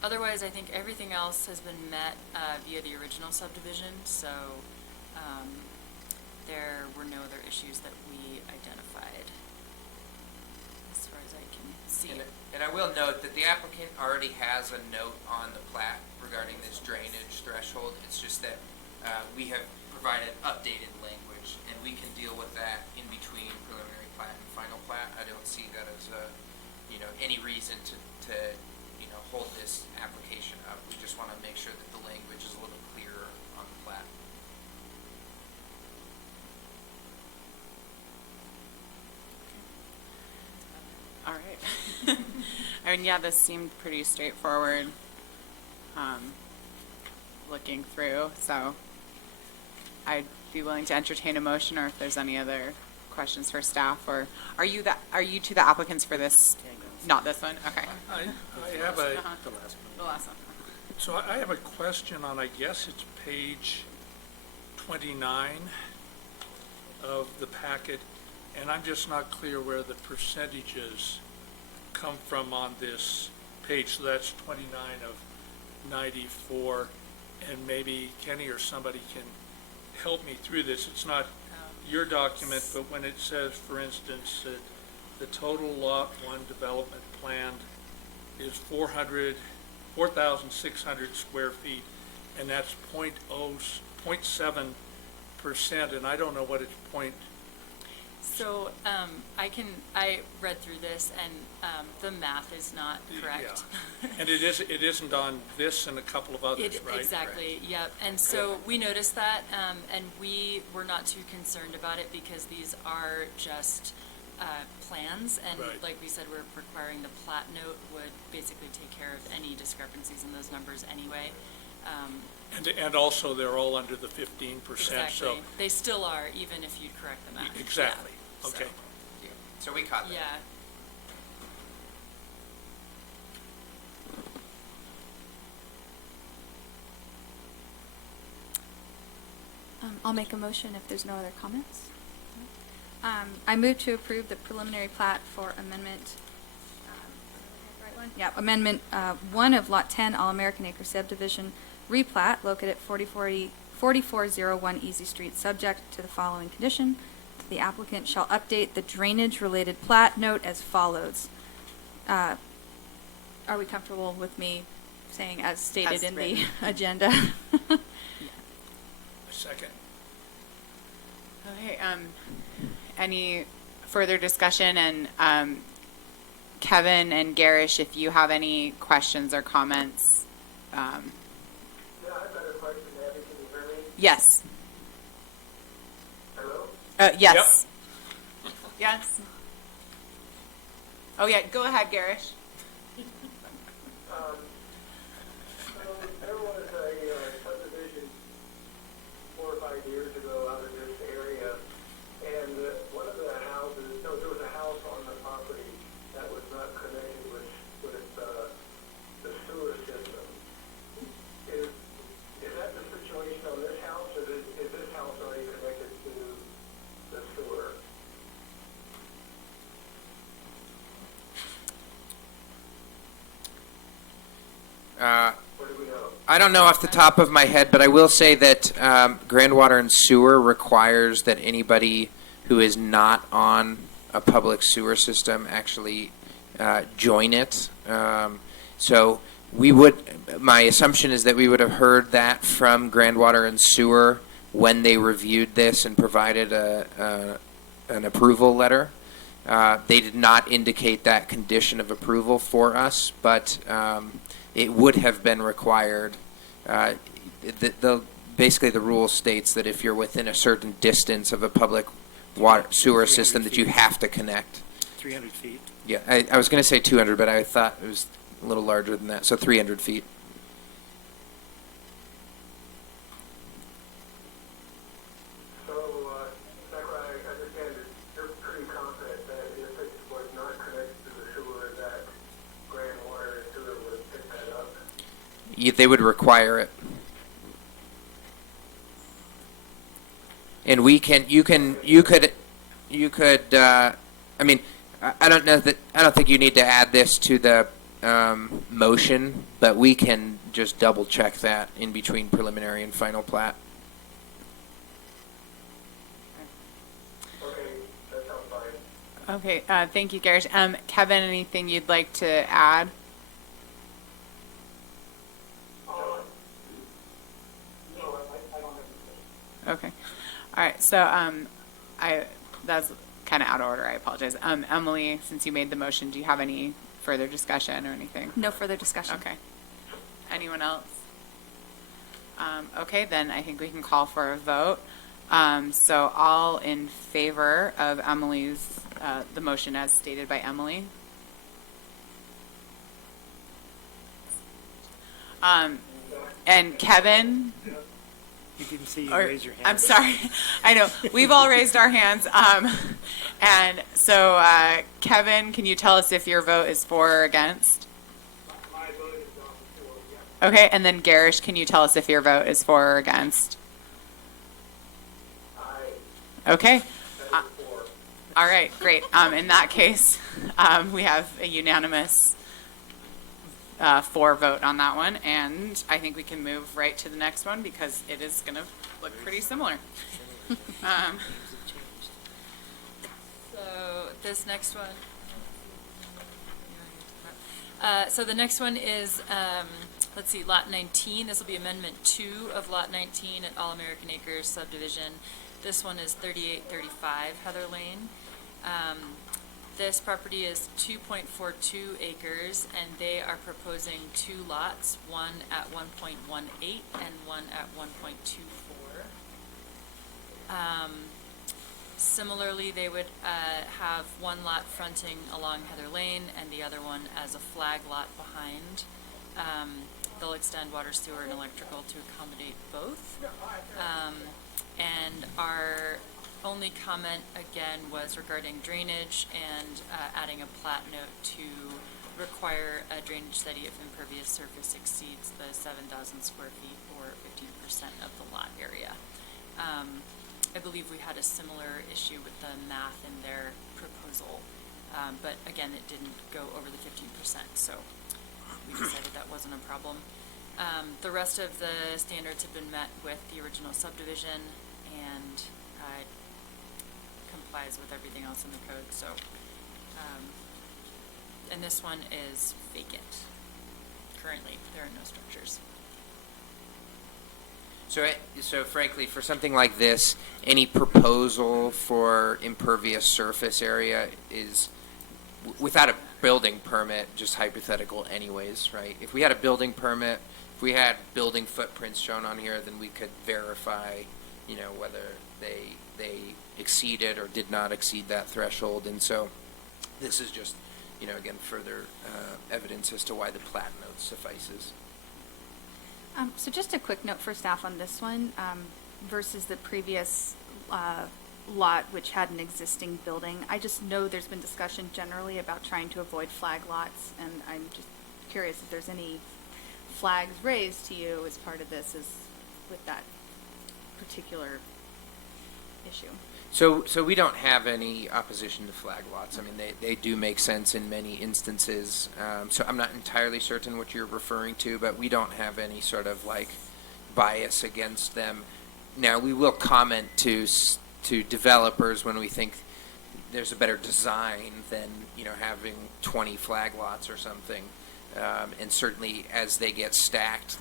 Otherwise, I think everything else has been met via the original subdivision, so there were no other issues that we identified as far as I can see. And I will note that the applicant already has a note on the plat regarding this drainage threshold. It's just that we have provided updated language, and we can deal with that in between preliminary plat and final plat. I don't see that as any reason to hold this application up. We just want to make sure that the language is a little clearer on the plat. All right. I mean, yeah, this seemed pretty straightforward, looking through, so I'd be willing to entertain a motion, or if there's any other questions for staff, or are you to the applicants for this? Not this one? Okay. I have a, The last one. so I have a question on, I guess it's page 29 of the packet, and I'm just not clear where the percentages come from on this page. So that's 29 of 94, and maybe Kenny or somebody can help me through this. It's not your document, but when it says, for instance, that the total lot 1 development plan is is 4,600 square feet, and that's 0.7%, and I don't know what it's So, I read through this and, the math is not correct. Yeah. And it isn't on this and a couple of others, right? Exactly, yep. And so we noticed that, and we were not too concerned about it because these are just, plans. And Right. like we said, we're requiring the plat note would basically take care of any discrepancies in those numbers anyway. And also, they're all under the 15%, so. Exactly. They still are, even if you correct the math. Exactly, Yeah. okay. So we caught that. Yeah. I'll make a motion if there's no other comments. I move to approve the preliminary plat for amendment, right one? Yeah, amendment 1 of Lot 10, All-American Acre Subdivision, replat located at 4401 Easy Street, subject to the following condition. The applicant shall update the drainage-related plat note as follows. Are we comfortable with me saying as stated As in written. the agenda? Second. Okay, any further discussion? And Kevin and Garish, if you have any questions or comments. Yeah, I've got a question, Abby, can you hear me? Yes. Hello? Yes. Yes. Oh, yeah, go ahead, Garish. So there was a subdivision 4 or 5 years ago out of this area, and one of the houses, no, there was a house on the property that was not connected with the sewer system. Is that the situation on this house, or is this house already connected to the sewer? What do we know? I don't know off the top of my head, but I will say that Grand Water and Sewer requires that anybody who is not on a public sewer system actually join it. So we would, my assumption is that we would have heard that from Grand Water and Sewer when they reviewed this and provided an approval letter. They did not indicate that condition of approval for us, but it would have been required. Basically, the rule states that if you're within a certain distance of a public water sewer 300 system, that you feet. have to connect. 300 feet. Yeah, I was going to say 200, but I thought it was a little larger than that, so 300 feet. So, Zachary, I understand that you're pretty confident that if it was not connected to the sewer, that Grand Water and Sewer would pick that up? They would require it. And you could, I mean, I don't know that, I don't think you need to add this to the motion, but we can just double check that in between preliminary and final plat. Okay, that sounds fine. Okay, thank you, Garish. Kevin, anything you'd like to add? No, I don't have Okay. All right, so that's kind of out of order. I apologize. Emily, since you made the motion, do you have any further discussion or anything? No further discussion. Okay. Anyone else? Okay, then I think we can call for a vote. So all in favor of Emily's, the motion as stated by Emily? And Kevin? You didn't see you Or- raise your hand. I'm sorry. I know. We've all raised our hands. And so, Kevin, can you tell us if your vote is for or against? My vote is on the floor, yeah. Okay, and then Garish, can you tell us if your vote is for or against? Okay. That is four. All right, great. In that case, we have a unanimous 4 vote on that one, and I think we can move right to the next one because it is going to look pretty similar. So this next one, So the next one is, let's see, Lot 19. This will be Amendment 2 of Lot 19 at All American Acres Subdivision. This one is 3835 Heather Lane. This property is 2.42 acres, and they are proposing 2 lots, one at 1.18 and one at 1.24. Similarly, they would have one lot fronting along Heather Lane and the other one as a flag lot behind. They'll extend water, sewer, and electrical to accommodate both. And our only comment, again, was regarding drainage and adding a plat note to require a drainage study if impervious surface exceeds the 7,000 square feet or 15% of the lot area. I believe we had a similar issue with the math in their proposal, but again, it didn't go over the 15%, so we decided that wasn't a problem. The rest of the standards have been met with the original subdivision and complies with everything else in the code, so, and this one is vacant. Currently, there are no structures. So frankly, for something like this, any proposal for impervious surface area is, without a building permit, just hypothetical anyways, right? If we had a building permit, if we had building footprints shown on here, then we could verify, you know, whether they exceeded or did not exceed that threshold. And so this is just, you know, again, further evidence as to why the plat note suffices. So just a quick note for staff on this one, versus the previous lot which had an existing building. I just know there's been discussion generally about trying to avoid flag lots, and I'm just curious if there's any flags raised to you as part of this as with that particular issue. So we don't have any opposition to flag lots. I mean, they do make sense in many instances. So I'm not entirely certain what you're referring to, but we don't have any sort of like bias against them. Now, we will comment to developers when we think there's a better design than, you know, having 20 flag lots or something. And certainly as they get stacked,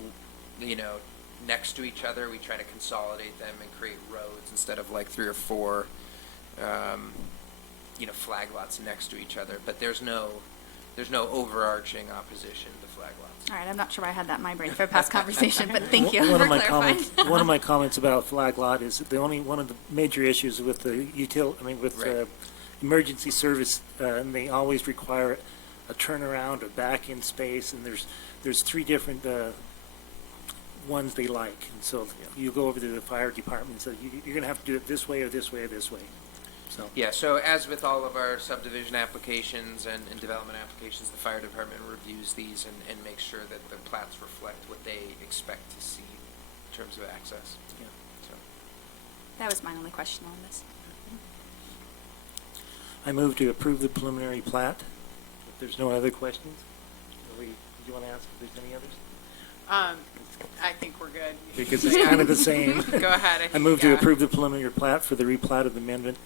you know, next to each other, we try to consolidate them and create roads instead of like 3 or 4, you know, flag lots next to each other. But there's no overarching opposition to flag lots. All right, I'm not sure why I had that in my brain for a past conversation, but thank you One for of my clarifying. comments, one of my comments about flag lot is that one of the major issues with the Right. emergency service, and they always require a turnaround or back in space, and there's 3 different ones they like, and so you go over to the fire department and say you're going to have to do it this way or this way or this way. So Yeah, so as with all of our subdivision applications and development applications, the fire department reviews these and makes sure that the plats reflect what they expect to see in terms of access. Yeah. So. That was my only question on this. I move to approve the preliminary plat. If there's no other questions, do you want to ask if there's any others? I think we're good. Because it's kind of the same. Go ahead. I move to Yeah. approve the preliminary plat for the replat of Amendment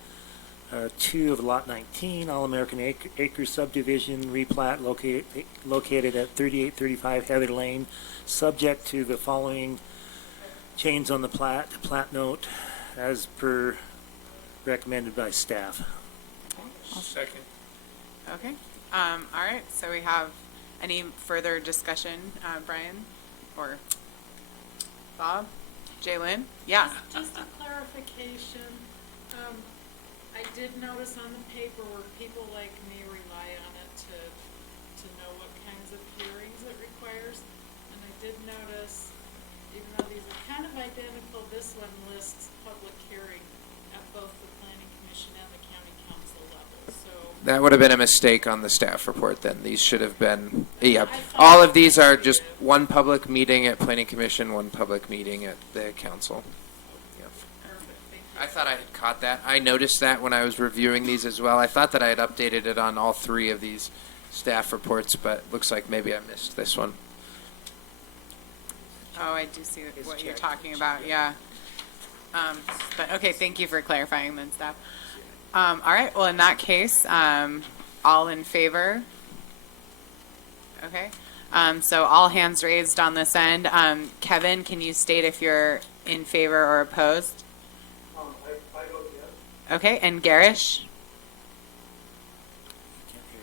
2 of Lot 19, All American Acres Subdivision replat located at 3835 Heather Lane, subject to the following change on the plat note as per recommended by staff. Second. Okay. All right. So we have any further discussion, Brian or Bob, Jalen? Yeah. Just a clarification, I did notice on the paperwork, people like me rely on it to know what kinds of hearings it requires. And I did notice, even though these are kind of identical, this one lists public hearing at both the planning commission and the county council level, so. That would have been a mistake on the staff report then. These should have been, yeah. I thought All of these are it just did. one public meeting at planning commission, one public meeting at the council. Yep. Perfect, thank you. I thought I had caught that. I noticed that when I was reviewing these as well. I thought that I had updated it on all 3 of these staff reports, but looks like maybe I missed this one. Oh, I do see what you're talking about. Yeah. But okay, thank you for clarifying then, staff. All right. Well, in that case, all in favor? Okay. So all hands raised on this end. Kevin, can you state if you're in favor or opposed? I vote yes. Okay, and Garish?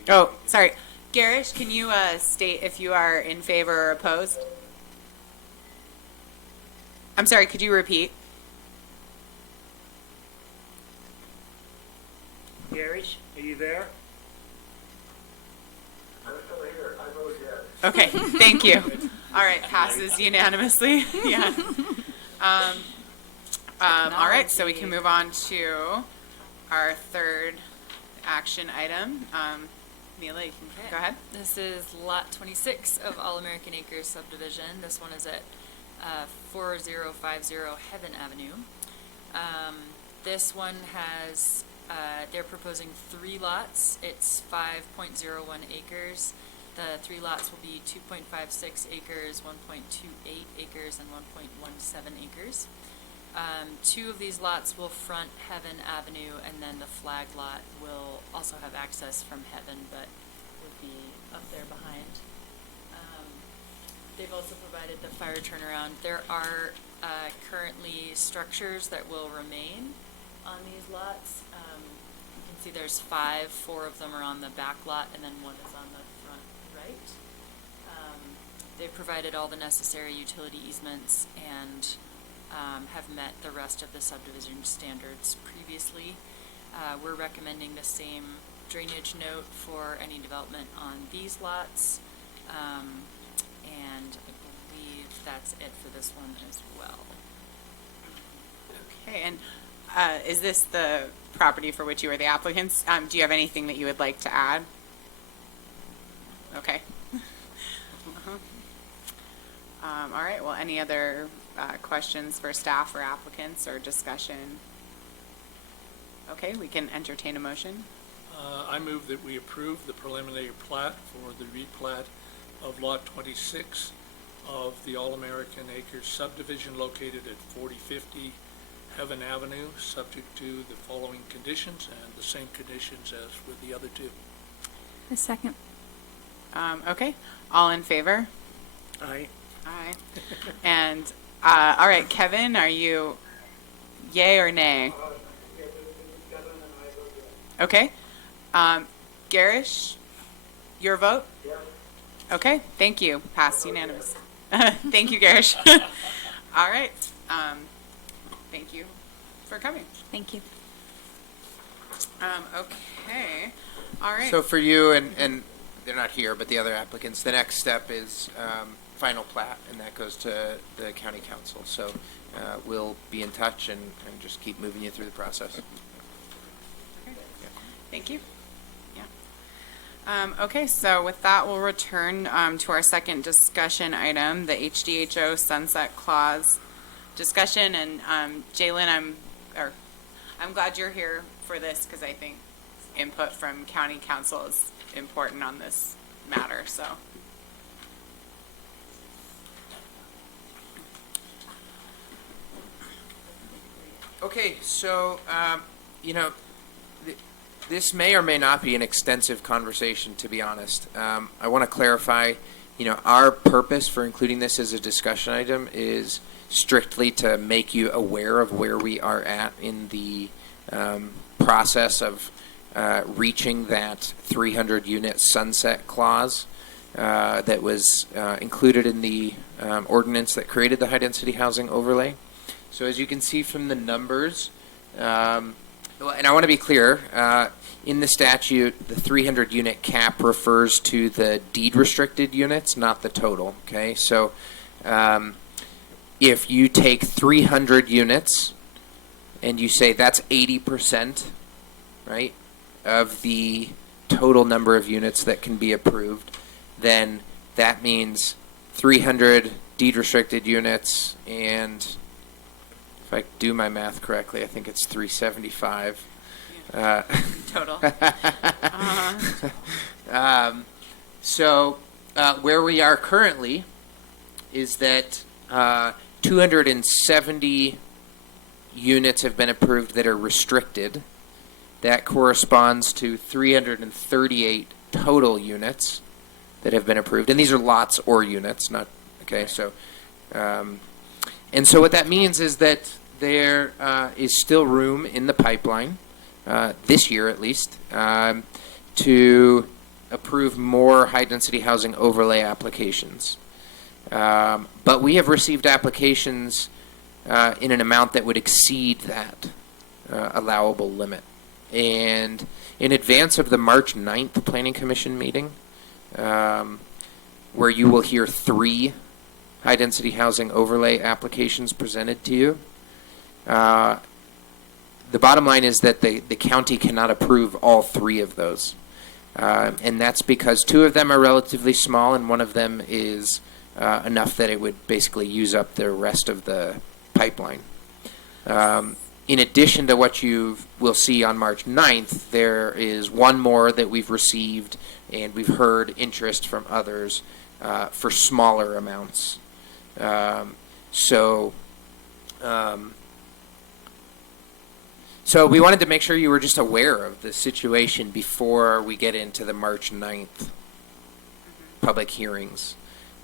Oh, sorry. Garish, can you state if you are in favor or opposed? I'm sorry, could you repeat? Garish, are you there? I'm still here. I vote yes. Okay, thank you. All right, passes unanimously. Yeah. All right, so we can move on to our third action item. Mila, you can go ahead. This is Lot 26 of All American Acres subdivision. This one is at 4050 Heaven Avenue. This one has, they're proposing 3 lots. It's 5.01 acres. The 3 lots will be 2.56 acres, 1.28 acres, and 1.17 acres. 2 of these lots will front Heaven Avenue, and then the flag lot will also have access from Heaven, but would be up there behind. They've also provided the fire turnaround. There are currently structures that will remain on these lots. You can see there's 5, 4 of them are on the back lot, and then 1 is on the front right. They've provided all the necessary utility easements and have met the rest of the subdivision standards previously. We're recommending the same drainage note for any development on these lots. And I believe that's it for this one as well. Okay, and is this the property for which you are the applicants? Do you have anything that you would like to add? Okay. All right, well, any other questions for staff or applicants or discussion? Okay, we can entertain a motion. I move that we approve the preliminary plat for the replat of Lot 26 of the All-American Acres subdivision located at 4050 Heaven Avenue, subject to the following conditions and the same conditions as with the other 2. A second. Okay, all in favor? Aye. Aye. And, all right, Kevin, are you yay or nay? Yeah, this is Kevin and I vote yes. Okay. Garish, your vote? Yes. Okay, thank you. Passed unanimous. Thank you, Garish. All right. Thank you for coming. Thank you. Okay. All right. So for you, and they're not here, but the other applicants, the next step is final plat, and that goes to the county council. So we'll be in touch and just keep moving you through the process. Thank you. Yeah. Okay, so with that, we'll return to our second discussion item, the HDHO sunset clause discussion. And Jalen, I'm glad you're here for this because I think input from county council is important on this matter. So. Okay, so this may or may not be an extensive conversation, to be honest. I want to clarify, our purpose for including this as a discussion item is strictly to make you aware of where we are at in the process of reaching that 300-unit sunset clause that was included in the ordinance that created the high-density housing overlay. So as you can see from the numbers, and I want to be clear, in the statute, the 300-unit cap refers to the deed-restricted units, not the total, okay? So if you take 300 units and you say that's 80%, right, of the total number of units that can be approved, then that means 300 deed-restricted units, and if I do my math correctly, I think it's 375. Total. So where we are currently is that 270 units have been approved that are restricted. That corresponds to 338 total units that have been approved, and these are lots or units, not, okay, so, and so what that means is that there is still room in the pipeline, this year at least, to approve more high-density housing overlay applications. But we have received applications in an amount that would exceed that allowable limit. And in advance of the March 9th Planning Commission meeting, where you will hear 3 high-density housing overlay applications presented to you, the bottom line is that the county cannot approve all 3 of those. And that's because 2 of them are relatively small and one of them is enough that it would basically use up the rest of the pipeline. In addition to what you will see on March 9th, there is one more that we've received, and we've heard interest from others for smaller amounts. So we wanted to make sure you were just aware of the situation before we get into the March 9th public hearings.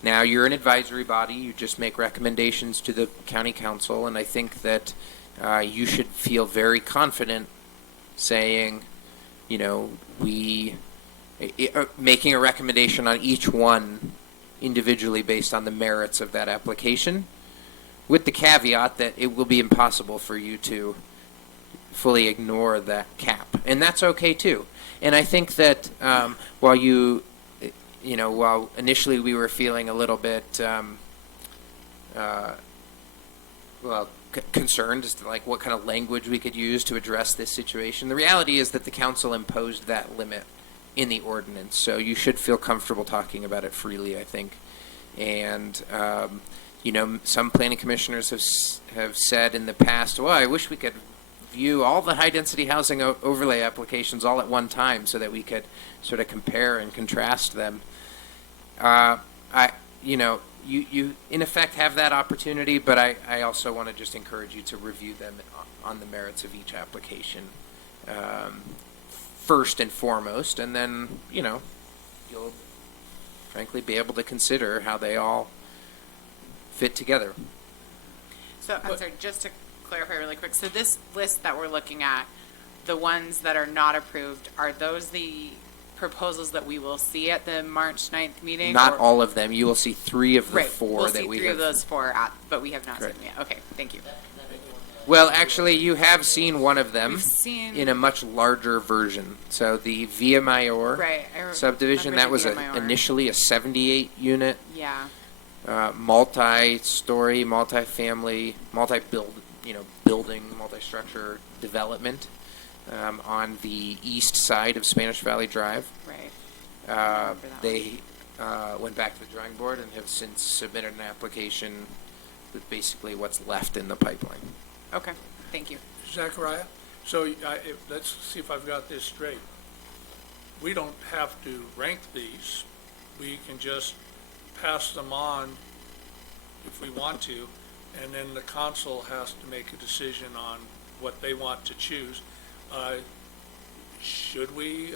Now, you're an advisory body. You just make recommendations to the county council, and I think that you should feel very confident saying, you know, making a recommendation on each one individually based on the merits of that application, with the caveat that it will be impossible for you to fully ignore that cap. And that's okay, too. And I think that while initially we were feeling a little bit, concerned as to like what kind of language we could use to address this situation, the reality is that the council imposed that limit in the ordinance, so you should feel comfortable talking about it freely, I think. And some planning commissioners have said in the past, well, I wish we could view all the high-density housing overlay applications all at one time so that we could sort of compare and contrast them. You in effect have that opportunity, but I also want to just encourage you to review them on the merits of each application first and foremost, and then, you'll frankly be able to consider how they all fit together. So, I'm sorry, just to clarify really quick, so this list that we're looking at, the ones that are not approved, are those the proposals that we will see at the March 9th meeting? Not all of them. You will see 3 of the Right, 4 we'll that see we 3 have. of those 4, but we have not seen Correct. them yet. Okay, thank you. Well, actually, you have seen one of them We've seen, in a much larger version. So the Via Mayor right, subdivision, that remember was the Via Mayor. initially a 78 unit, Yeah, multi-story, multi-family, building, multi-structure development on the east side of Spanish Valley Drive. right. remember that They went back to the drawing board and have since submitted an application with basically what's left in the pipeline. Okay, thank you. Zachariah, so let's see if I've got this straight. We don't have to rank these. We can just pass them on if we want to, and then the council has to make a decision on what they want to choose. Should we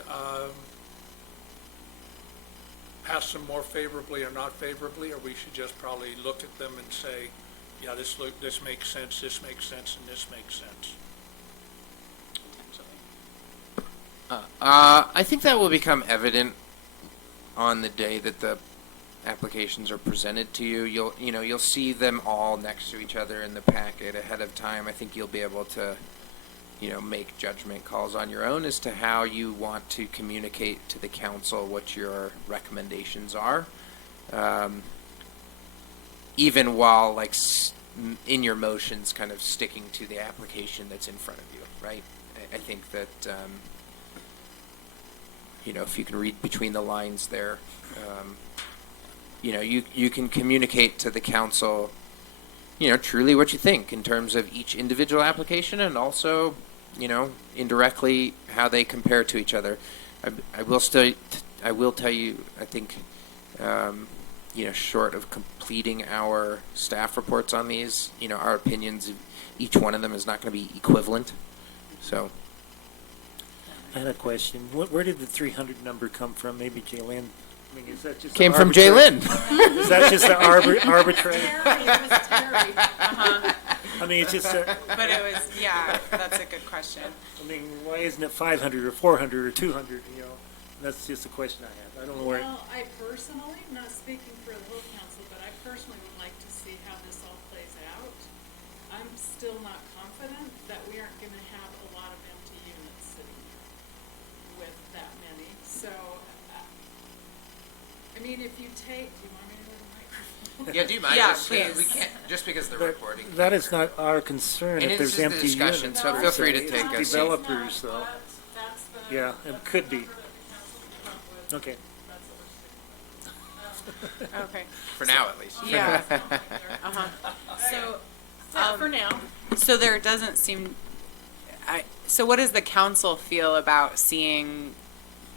pass them more favorably or not favorably, or we should just probably look at them and say, yeah, this makes sense, and this makes sense? I think that will become evident on the day that the applications are presented to you. You'll see them all next to each other in the packet ahead of time. I think you'll be able to, make judgment calls on your own as to how you want to communicate to the council what your recommendations are. Even while, in your motions, kind of sticking to the application that's in front of you, right? I think that, if you can read between the lines there, you can communicate to the council, truly what you think in terms of each individual application and also, indirectly how they compare to each other. I will tell you, I think, short of completing our staff reports on these, our opinions, each one of them is not going to be equivalent. So, I had a question. Where did the 300 number come from? Maybe Jaylyn I mean, is that just Came an from Jay arbitrary- Lynn. Is that just an arbitrary? Terry, it was Terry. I mean, it's just a, But it was, yeah, that's a good question. I mean, why isn't it 500 or 400 or 200, you know? That's just a question I have. I don't know where, Well, I personally, not speaking for the whole council, but I personally would like to see how this all plays out. I'm still not confident that we aren't gonna have a lot of empty units sitting here with that many. So, I mean, if you take, do you want me to move the microphone? Yeah, do you mind? Yeah, Just, please. We can't, just because they're but recording. that is not our concern And if it's there's just the empty discussion, units. so per feel free se. to It's take the a seat. developers, though. That's the. Yeah, it could be. Okay. Okay. For now, at least. Yeah. Uh-huh. So, For now. so there doesn't seem, so what does the council feel about seeing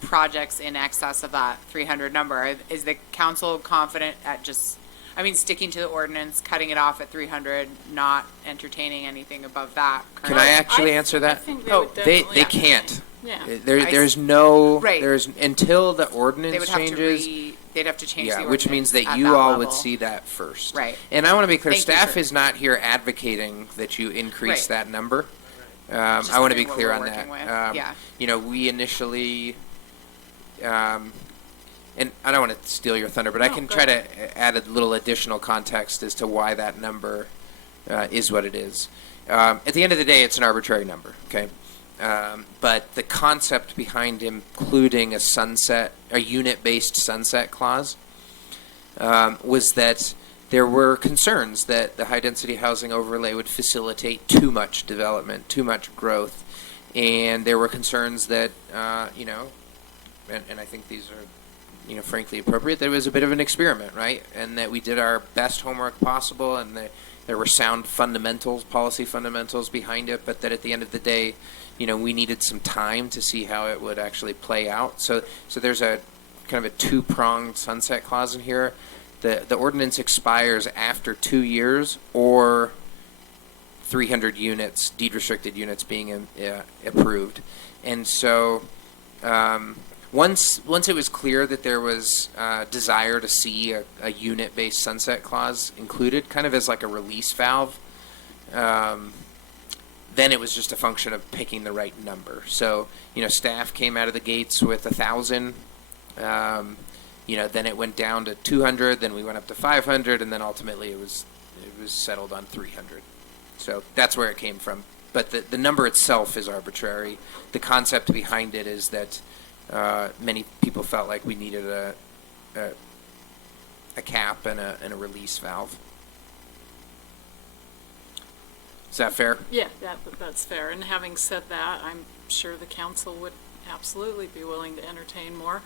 projects in excess of that 300 number? Is the council confident at just, I mean, sticking to the ordinance, cutting it off at 300, not entertaining anything above that? Can I currently? actually answer that? think they Oh, would They definitely. can't. Yeah. There's no, Right. there's, until the They ordinance would have changes. they'd have to change the Yeah, ordinance which means that at you all level. would see that first. Right. And I want to be clear, Thank you, staff sir. is not here advocating that you increase Right. that number. Just I want to be wondering what clear we're on working that. with. Yeah. You know, we initially, and I don't want to steal your thunder, but I No, can go try to add a little additional context as to why that number is what it is. At the end of the day, it's an arbitrary number, okay? But the concept behind including a unit-based sunset clause, was that there were concerns that the high-density housing overlay would facilitate too much development, too much growth, and there were concerns that, you know, and I think these are, you know, frankly appropriate, that it was a bit of an experiment, right? And that we did our best homework possible, and that there were sound fundamentals, policy fundamentals behind it, but that at the end of the day, you know, we needed some time to see how it would actually play out. So there's a kind of a two-pronged sunset clause in here. The ordinance expires after 2 years or 300 units, deed-restricted units being approved. And so once it was clear that there was desire to see a unit-based sunset clause included, kind of as like a release valve, then it was just a function of picking the right number. So, you know, staff came out of the gates with 1,000. You know, then it went down to 200, then we went up to 500, and then ultimately it was settled on 300. So that's where it came from. But the number itself is arbitrary. The concept behind it is that many people felt like we needed a cap and a release valve. Is that fair? Yeah, that's fair. And having said that, I'm sure the council would absolutely be willing to entertain more,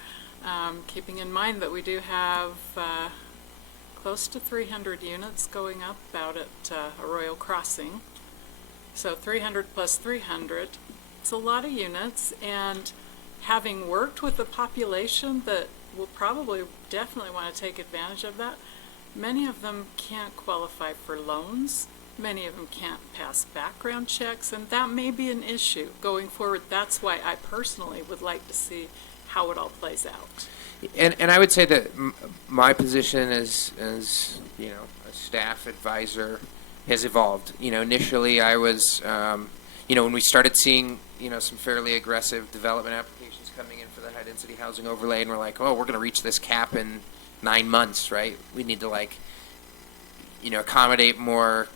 keeping in mind that we do have close to 300 units going up out at Arroyo Crossing. So 300 plus 300, it's a lot of units, and having worked with a population that will probably definitely want to take advantage of that, many of them can't qualify for loans. Many of them can't pass background checks, and that may be an issue going forward. That's why I personally would like to see how it all plays out. And I would say that my position as you know, a staff advisor has evolved. You know, initially I was, you know, when we started seeing, you know, some fairly aggressive development applications coming in for the high density housing overlay, and we're like, oh, we're going to reach this cap in 9 months, right? We need to, like, you know, accommodate more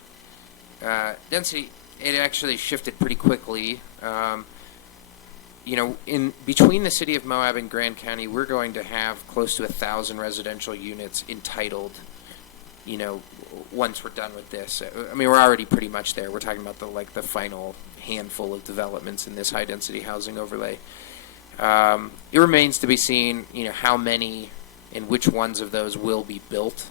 density. It actually shifted pretty quickly. You know, in between the city of Moab and Grand County, we're going to have close to 1,000 residential units entitled, you know, once we're done with this. I mean, we're already pretty much there. We're talking about the final handful of developments in this high density housing overlay. It remains to be seen, you know, how many and which ones of those will be built.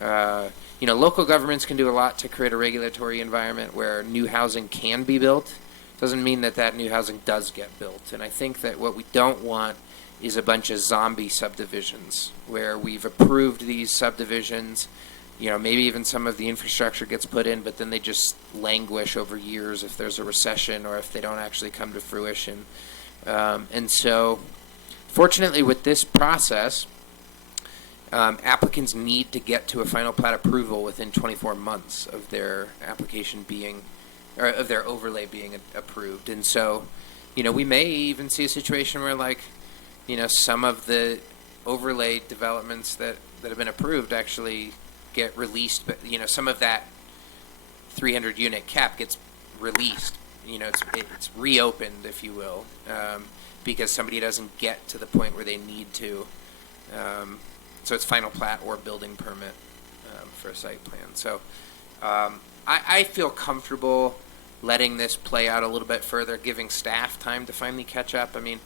You know, local governments can do a lot to create a regulatory environment where new housing can be built. Doesn't mean that new housing does get built. And I think that what we don't want is a bunch of zombie subdivisions where we've approved these subdivisions, you know, maybe even some of the infrastructure gets put in, but then they just languish over years if there's a recession or if they don't actually come to fruition. And so, fortunately with this process, applicants need to get to a final plat approval within 24 months of their application being, or of their overlay being approved. And so, we may even see a situation where, like, some of the overlay developments that have been approved actually get released, but, some of that 300 unit cap gets released. It's reopened, if you will, because somebody doesn't get to the point where they need to. So it's final plat or building permit for a site plan. So I feel comfortable letting this play out a little bit further, giving staff time to finally catch up. I mean,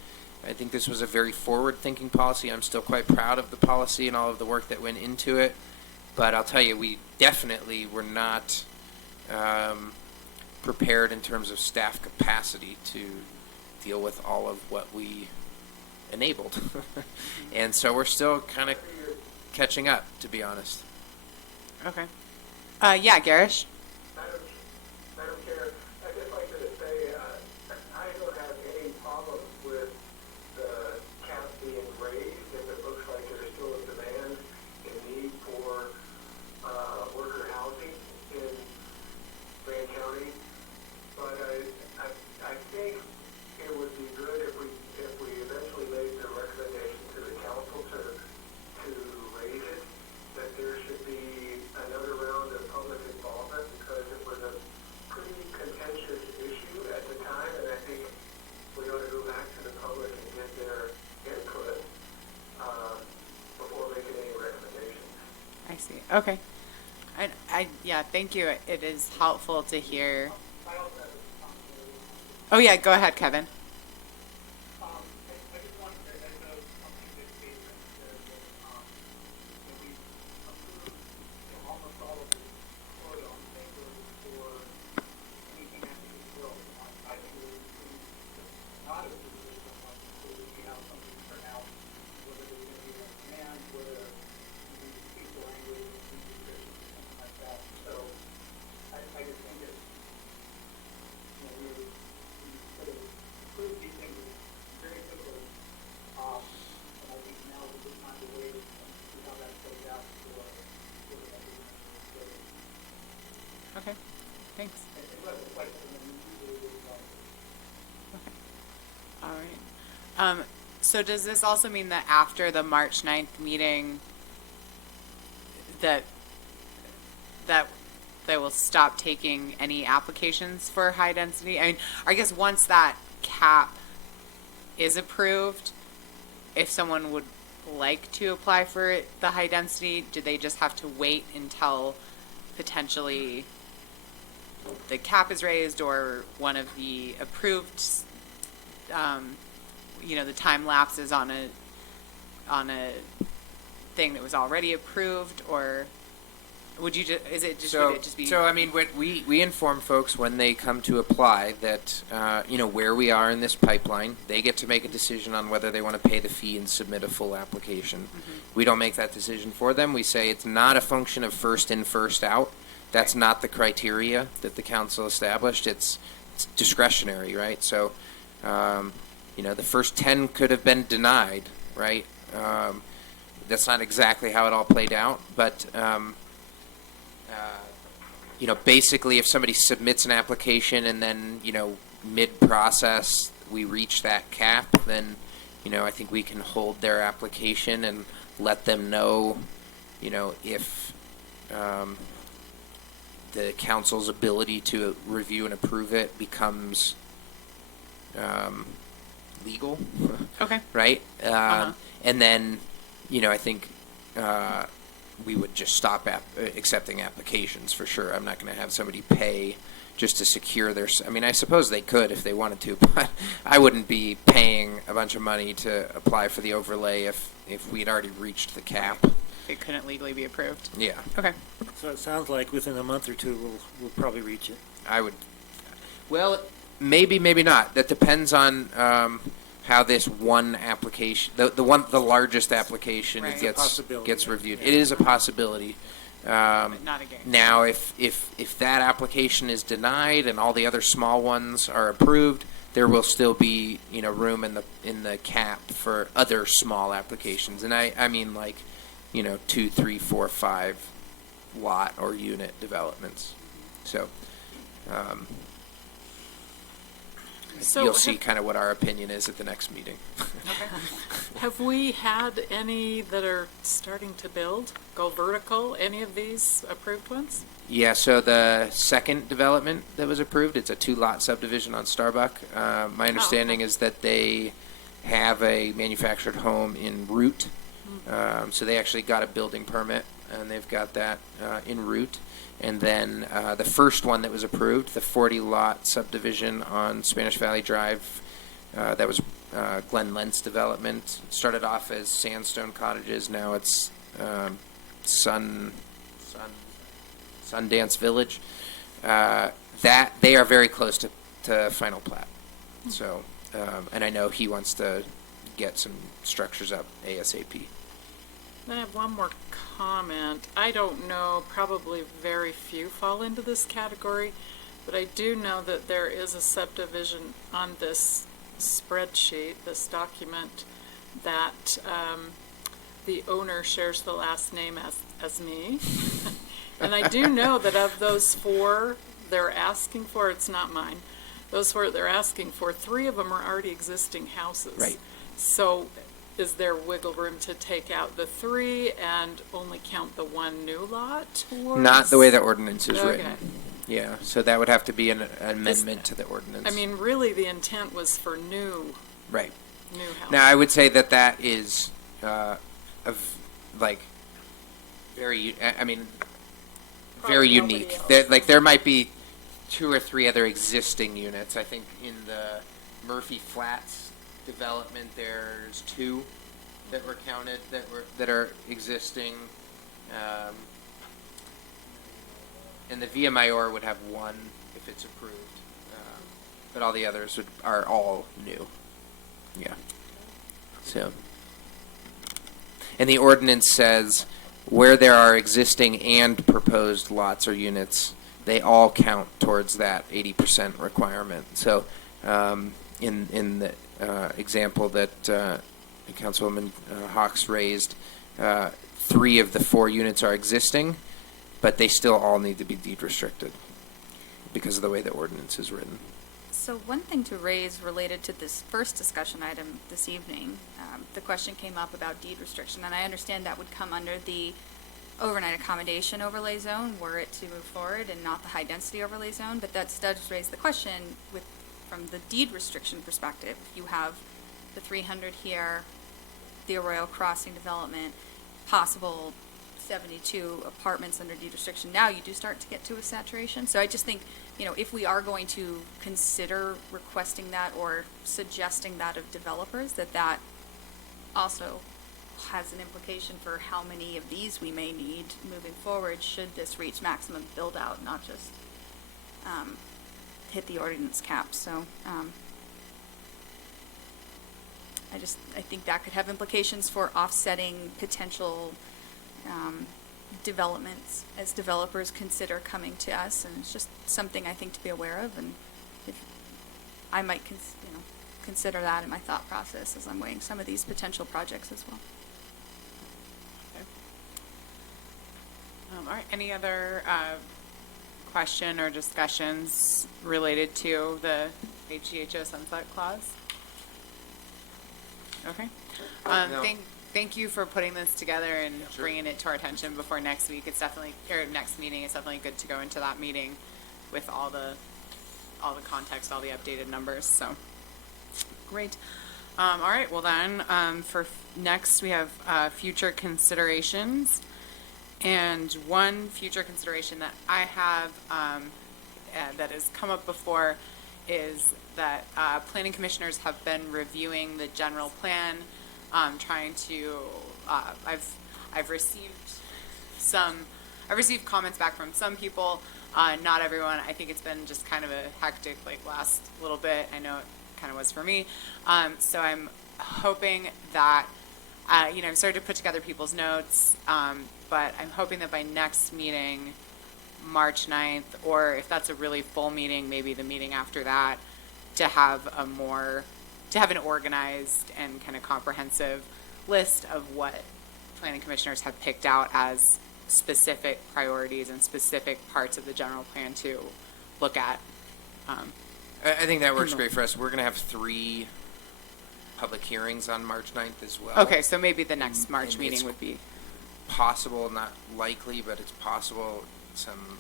I think this was a very forward-thinking policy. I'm still quite proud of the policy and all of the work that went into it. But I'll tell you, we definitely were not prepared in terms of staff capacity to deal with all of what we enabled. And so we're still kind of catching up, to be honest. Okay. Yeah, Garish? Madam Chair, I'd just like to say, I don't have any problem with the cap being raised if it looks like there's still a demand and need for worker housing in Grand County. But I think it would be good if we eventually made the recommendation to the council to raise it, that there should be another round of public involvement, because it was a pretty contentious issue at the time, and I think we ought to go back to the public and get their input before making any recommendations. I see. Okay. Yeah, thank you. It is helpful to hear. Oh, yeah, go ahead, Kevin. Okay, thanks. Okay. All right. So does this also mean that after the March 9th meeting, that they will stop taking any applications for high density? I mean, I guess once that cap is approved, if someone would like to apply for the high density, do they just have to wait until potentially the cap is raised or one of the approved, the time lapses on a thing that was already approved, or would you just, would it just be? So I mean, we inform folks when they come to apply that, where we are in this pipeline. They get to make a decision on whether they want to pay the fee and submit a full application. Mm-hmm. We don't make that decision for them. We say it's not a function of first in, first out. That's not the criteria that the council established. It's discretionary, right? So, the first 10 could have been denied, right? That's not exactly how it all played out, but, basically if somebody submits an application and then, mid-process we reach that cap, then, I think we can hold their application and let them know, if the council's ability to review and approve it becomes legal. Okay. Right? And then, I think we would just stop accepting applications for sure. I'm not going to have somebody pay just to secure their... I mean, I suppose they could if they wanted to, but I wouldn't be paying a bunch of money to apply for the overlay if we'd already reached the cap. It couldn't legally be approved. Yeah. Okay. So it sounds like within a month or two, we'll probably reach it. I would... Well, maybe, maybe not. That depends on how this one application, the largest application, Right. gets reviewed. It is a possibility. But not a guarantee. Now, if that application is denied and all the other small ones are approved, there will still be room in the cap for other small applications. And I mean, like, 2, 3, 4, 5 lot or unit developments. So, So you'll see kind of what our opinion is at the next meeting. Have we had any that are starting to build, go vertical, any of these approved ones? Yeah, so the second development that was approved, it's a 2-lot subdivision on Starbuck. My understanding is that they have a manufactured home en route. So they actually got a building permit, and they've got that en route. And then the first one that was approved, the 40-lot subdivision on Spanish Valley Drive, that was Glen Lentz development. Started off as sandstone cottages, now it's Sundance Village. That they are very close to final plat. So, and I know he wants to get some structures up ASAP. Then I have one more comment. I don't know, probably very few fall into this category, but I do know that there is a subdivision on this spreadsheet, this document, that the owner shares the last name as me. And I do know that of those 4 they're asking for, it's not mine, those 4 they're asking for, 3 of them are already existing houses. Right. So is there wiggle room to take out the 3 and only count the 1 new lot towards? Not the way the ordinance is Okay. written. Yeah, so that would have to be an amendment to the ordinance. I mean, really, the intent was for new right. houses. Now, I would say that is like very. I mean, very Probably nobody unique. else. There might be 2 or 3 other existing units. I think in the Murphy Flats development, there's 2 that were counted that are existing. And the Via Mayor would have 1 if it's approved, but all the others are all new. Yeah. So, and the ordinance says where there are existing and proposed lots or units, they all count towards that 80% requirement. So, in the example that Councilwoman Hawks raised, 3 of the 4 units are existing, but they still all need to be deed restricted because of the way the ordinance is written. So one thing to raise related to this first discussion item this evening, the question came up about deed restriction, and I understand that would come under the overnight accommodation overlay zone were it to move forward and not the high density overlay zone, but that does raise the question from the deed restriction perspective. You have the 300 here, the Arroyo Crossing development, possible 72 apartments under deed restriction. Now you do start to get to a saturation. So I just think, if we are going to consider requesting that or suggesting that of developers, that also has an implication for how many of these we may need moving forward should this reach maximum build out, not just hit the ordinance cap. So I think that could have implications for offsetting potential developments as developers consider coming to us, and it's just something I think to be aware of, and if I might consider that in my thought process as I'm weighing some of these potential projects as well. All right, any other question or discussions related to the HGHO sunset clause? Okay. No. Thank you for putting this together and bringing it to our attention before next week. It's definitely, or next meeting, it's definitely good to go into that meeting with all the context, all the updated numbers, so. Great. All right, well then, for next, we have future considerations. And one future consideration that I have that has come up before is that planning commissioners have been reviewing the general plan, trying to. I've received comments back from some people, not everyone. I think it's been just kind of a hectic last little bit. I know it kind of was for me. So I'm hoping that I've started to put together people's notes. But I'm hoping that by next meeting, March 9th, or if that's a really full meeting, maybe the meeting after that, to have an organized and kind of comprehensive list of what planning commissioners have picked out as specific priorities and specific parts of the general plan to look at. I think that works great for us. We're going to have 3 public hearings on March 9th as well. Okay, so maybe the next March and meeting it's would be, Possible, not likely, but it's possible some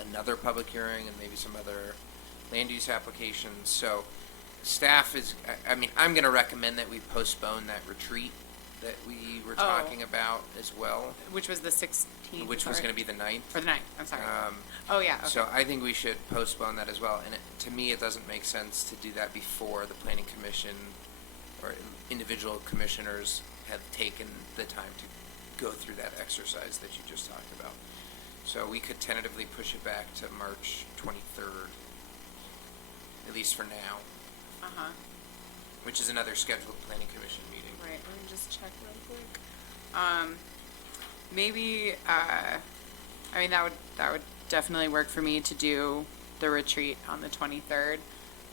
another public hearing and maybe some other land use applications. So staff is, I mean, I'm going to recommend that we postpone that retreat that we were talking about as well, which was the 16th. which was going to be the 9th. Or the 9th, I'm sorry. Oh, yeah, okay. So I think we should postpone that as well. And to me, it doesn't make sense to do that before the planning commission or individual commissioners have taken the time to go through that exercise that you just talked about. So we could tentatively push it back to March 23rd, at least for now, Uh-huh. which is another scheduled planning commission meeting. Right, let me just check real quick. Maybe, I mean, that would definitely work for me to do the retreat on the 23rd,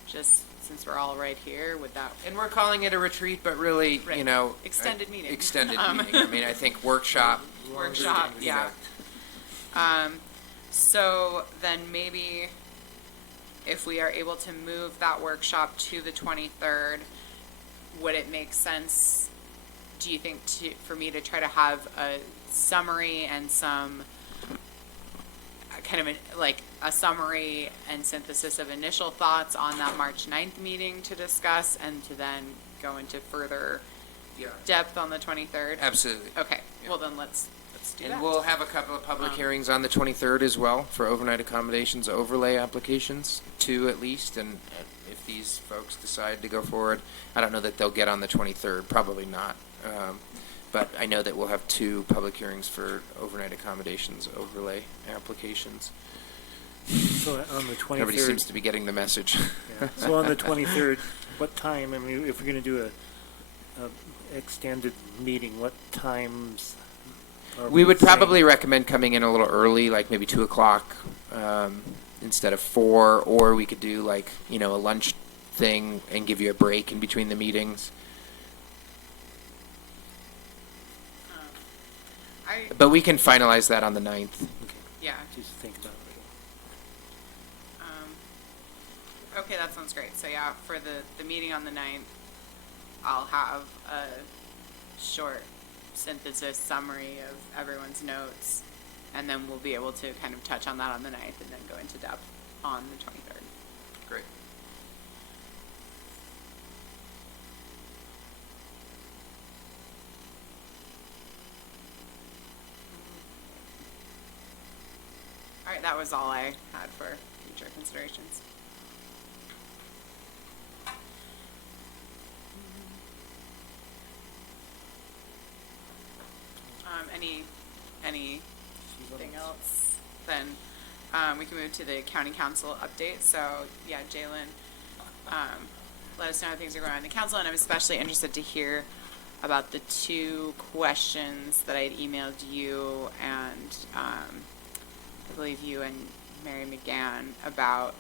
just since we're all right here, would that? And we're calling it a retreat, but really, Right. you know. Extended meeting. Extended meeting. I mean, I think workshop. Workshop, you yeah. So then maybe if we are able to move that workshop to the 23rd, would it make sense, do you think, for me to try to have a summary and some kind of like a summary and synthesis of initial thoughts on that March 9th meeting to discuss, and to then go into further Yeah. depth on the 23rd? Absolutely. Okay, Yeah. well then let's do that. And we'll have a couple of public hearings on the 23rd as well for overnight accommodations overlay applications, 2 at least. And if these folks decide to go forward, I don't know that they'll get on the 23rd, probably not. But I know that we'll have 2 public hearings for overnight accommodations overlay applications. So on the 23rd. Everybody seems to be getting the message. Yeah. So on the 23rd, what time, I mean, if we're going to do a extended meeting, what times are We would saying? probably recommend coming in a little early, like maybe 2 o'clock instead of 4, or we could do like, you know, a lunch thing and give you a break in between the meetings. But we can finalize that on the 9th. Okay, Yeah. just think about it. Okay, that sounds great. So yeah, for the meeting on the 9th, I'll have a short synthesis summary of everyone's notes, and then we'll be able to kind of touch on that on the 9th and then go into depth on the 23rd. Great. All right, that was all I had for future considerations. Anything else? Then we can move to the county council update. So yeah, Jalen, let us know how things are going on in the council, and I'm especially interested to hear about the 2 questions that I had emailed you and I believe you and Mary McGann about,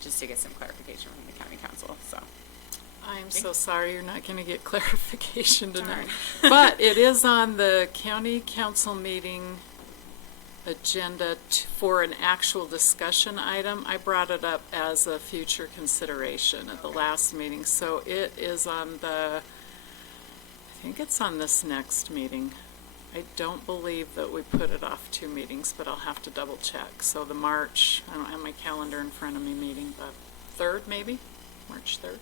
just to get some clarification from the county council, so. I'm so sorry you're not going to get clarification tonight. Darn. But it is on the county council meeting agenda for an actual discussion item. I brought it up as a future consideration at the last meeting. So it is on I think it's on this next meeting. I don't believe that we put it off 2 meetings, but I'll have to double check. So the March, I don't have my calendar in front of me, meeting, but 3rd maybe, March 3rd.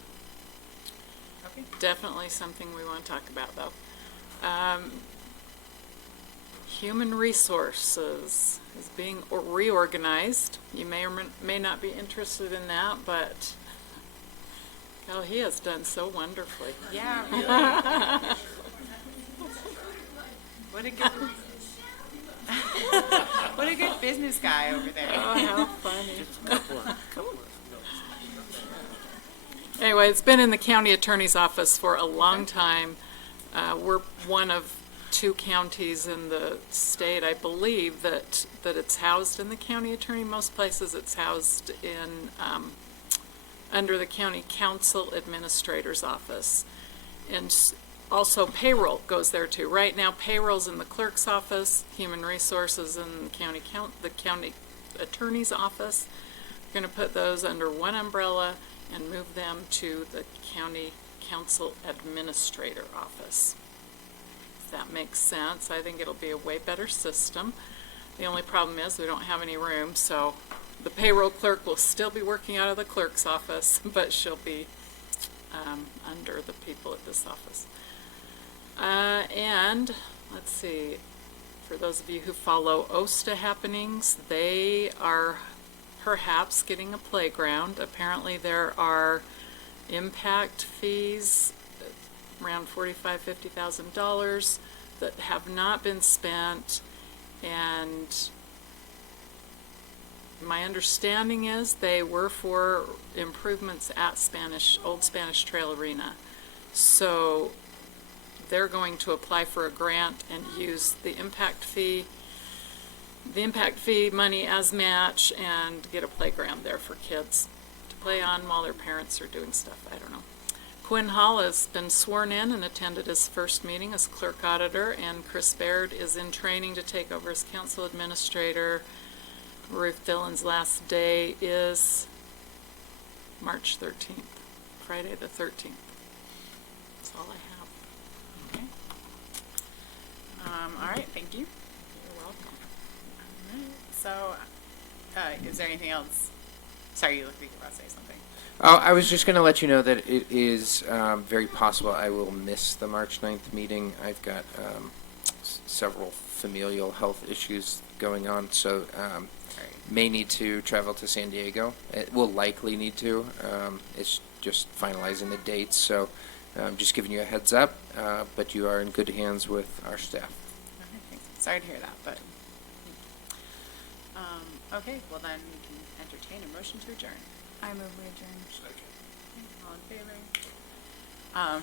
Okay. Definitely something we want to talk about, though. Human resources is being reorganized. You may or may not be interested in that, but he has done so wonderfully. Yeah. Really. What a good, what a good business guy over there. Oh, how funny. Just a couple of notes. Anyway, it's been in the county attorney's office for a long time. We're one of 2 counties in the state, I believe, that it's housed in the county attorney. Most places it's housed in, under the county council administrator's office. And also payroll goes there too. Right now, payroll's in the clerk's office, human resources in the county attorney's office. We're gonna put those under one umbrella and move them to the county council administrator office. If that makes sense, I think it'll be a way better system. The only problem is we don't have any room, so the payroll clerk will still be working out of the clerk's office, but she'll be under the people at this office. And let's see, for those of you who follow OSTA happenings, they are perhaps getting a playground. Apparently there are impact fees, around $45,000-$50,000 that have not been spent, and my understanding is they were for improvements at Old Spanish Trail Arena. So they're going to apply for a grant and use the impact fee money as match and get a playground there for kids to play on while their parents are doing stuff. I don't know. Quinn Hall has been sworn in and attended his first meeting as clerk auditor, and Chris Baird is in training to take over as council administrator. Ruth Dillon's last day is March 13th, Friday the 13th. That's all I have. Okay. All right, thank you. You're welcome. All right, so, is there anything else? Sorry, you look like you were about to say something. Oh, I was just going to let you know that it is very possible I will miss the March 9th meeting. I've got several familial health issues going on, so may need to travel to San Diego. It will likely need to. It's just finalizing the dates, so I'm just giving you a heads up, but you are in good hands with our staff. Okay, thanks. Sorry to hear that, but, okay, well then we can entertain a motion to adjourn. I move we adjourn. All in favor?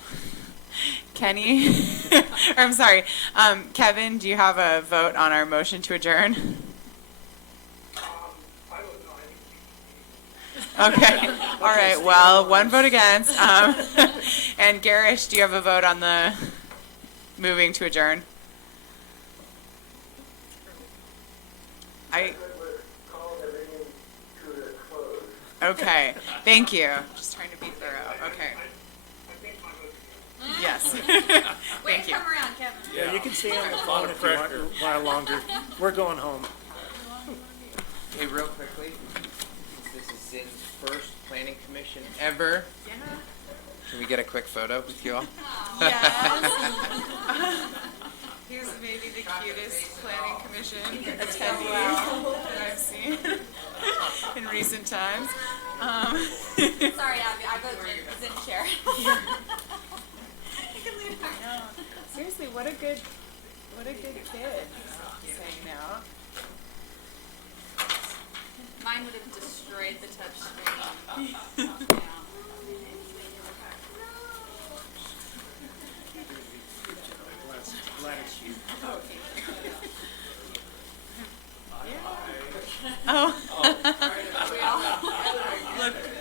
Kenny, or I'm sorry, Kevin, do you have a vote on our motion to adjourn? I was not. Okay, all right, well, one vote against. And Garish, do you have a vote on the moving to adjourn? Okay, thank you. Just trying to be thorough, okay. Yes. Thank you. Come around, Kevin. Yeah, you can stay on the phone if you want a while longer. We're going home. Hey, real quickly, this is Zin's first planning commission ever. Yeah. Can we get a quick photo with you all? Yes. He's maybe the cutest planning commission attendee that I've seen in recent times. Sorry, Abby, I vote Zin chair. Seriously, what a good kid. He's hanging out. Mine would have destroyed the touch screen. Yeah.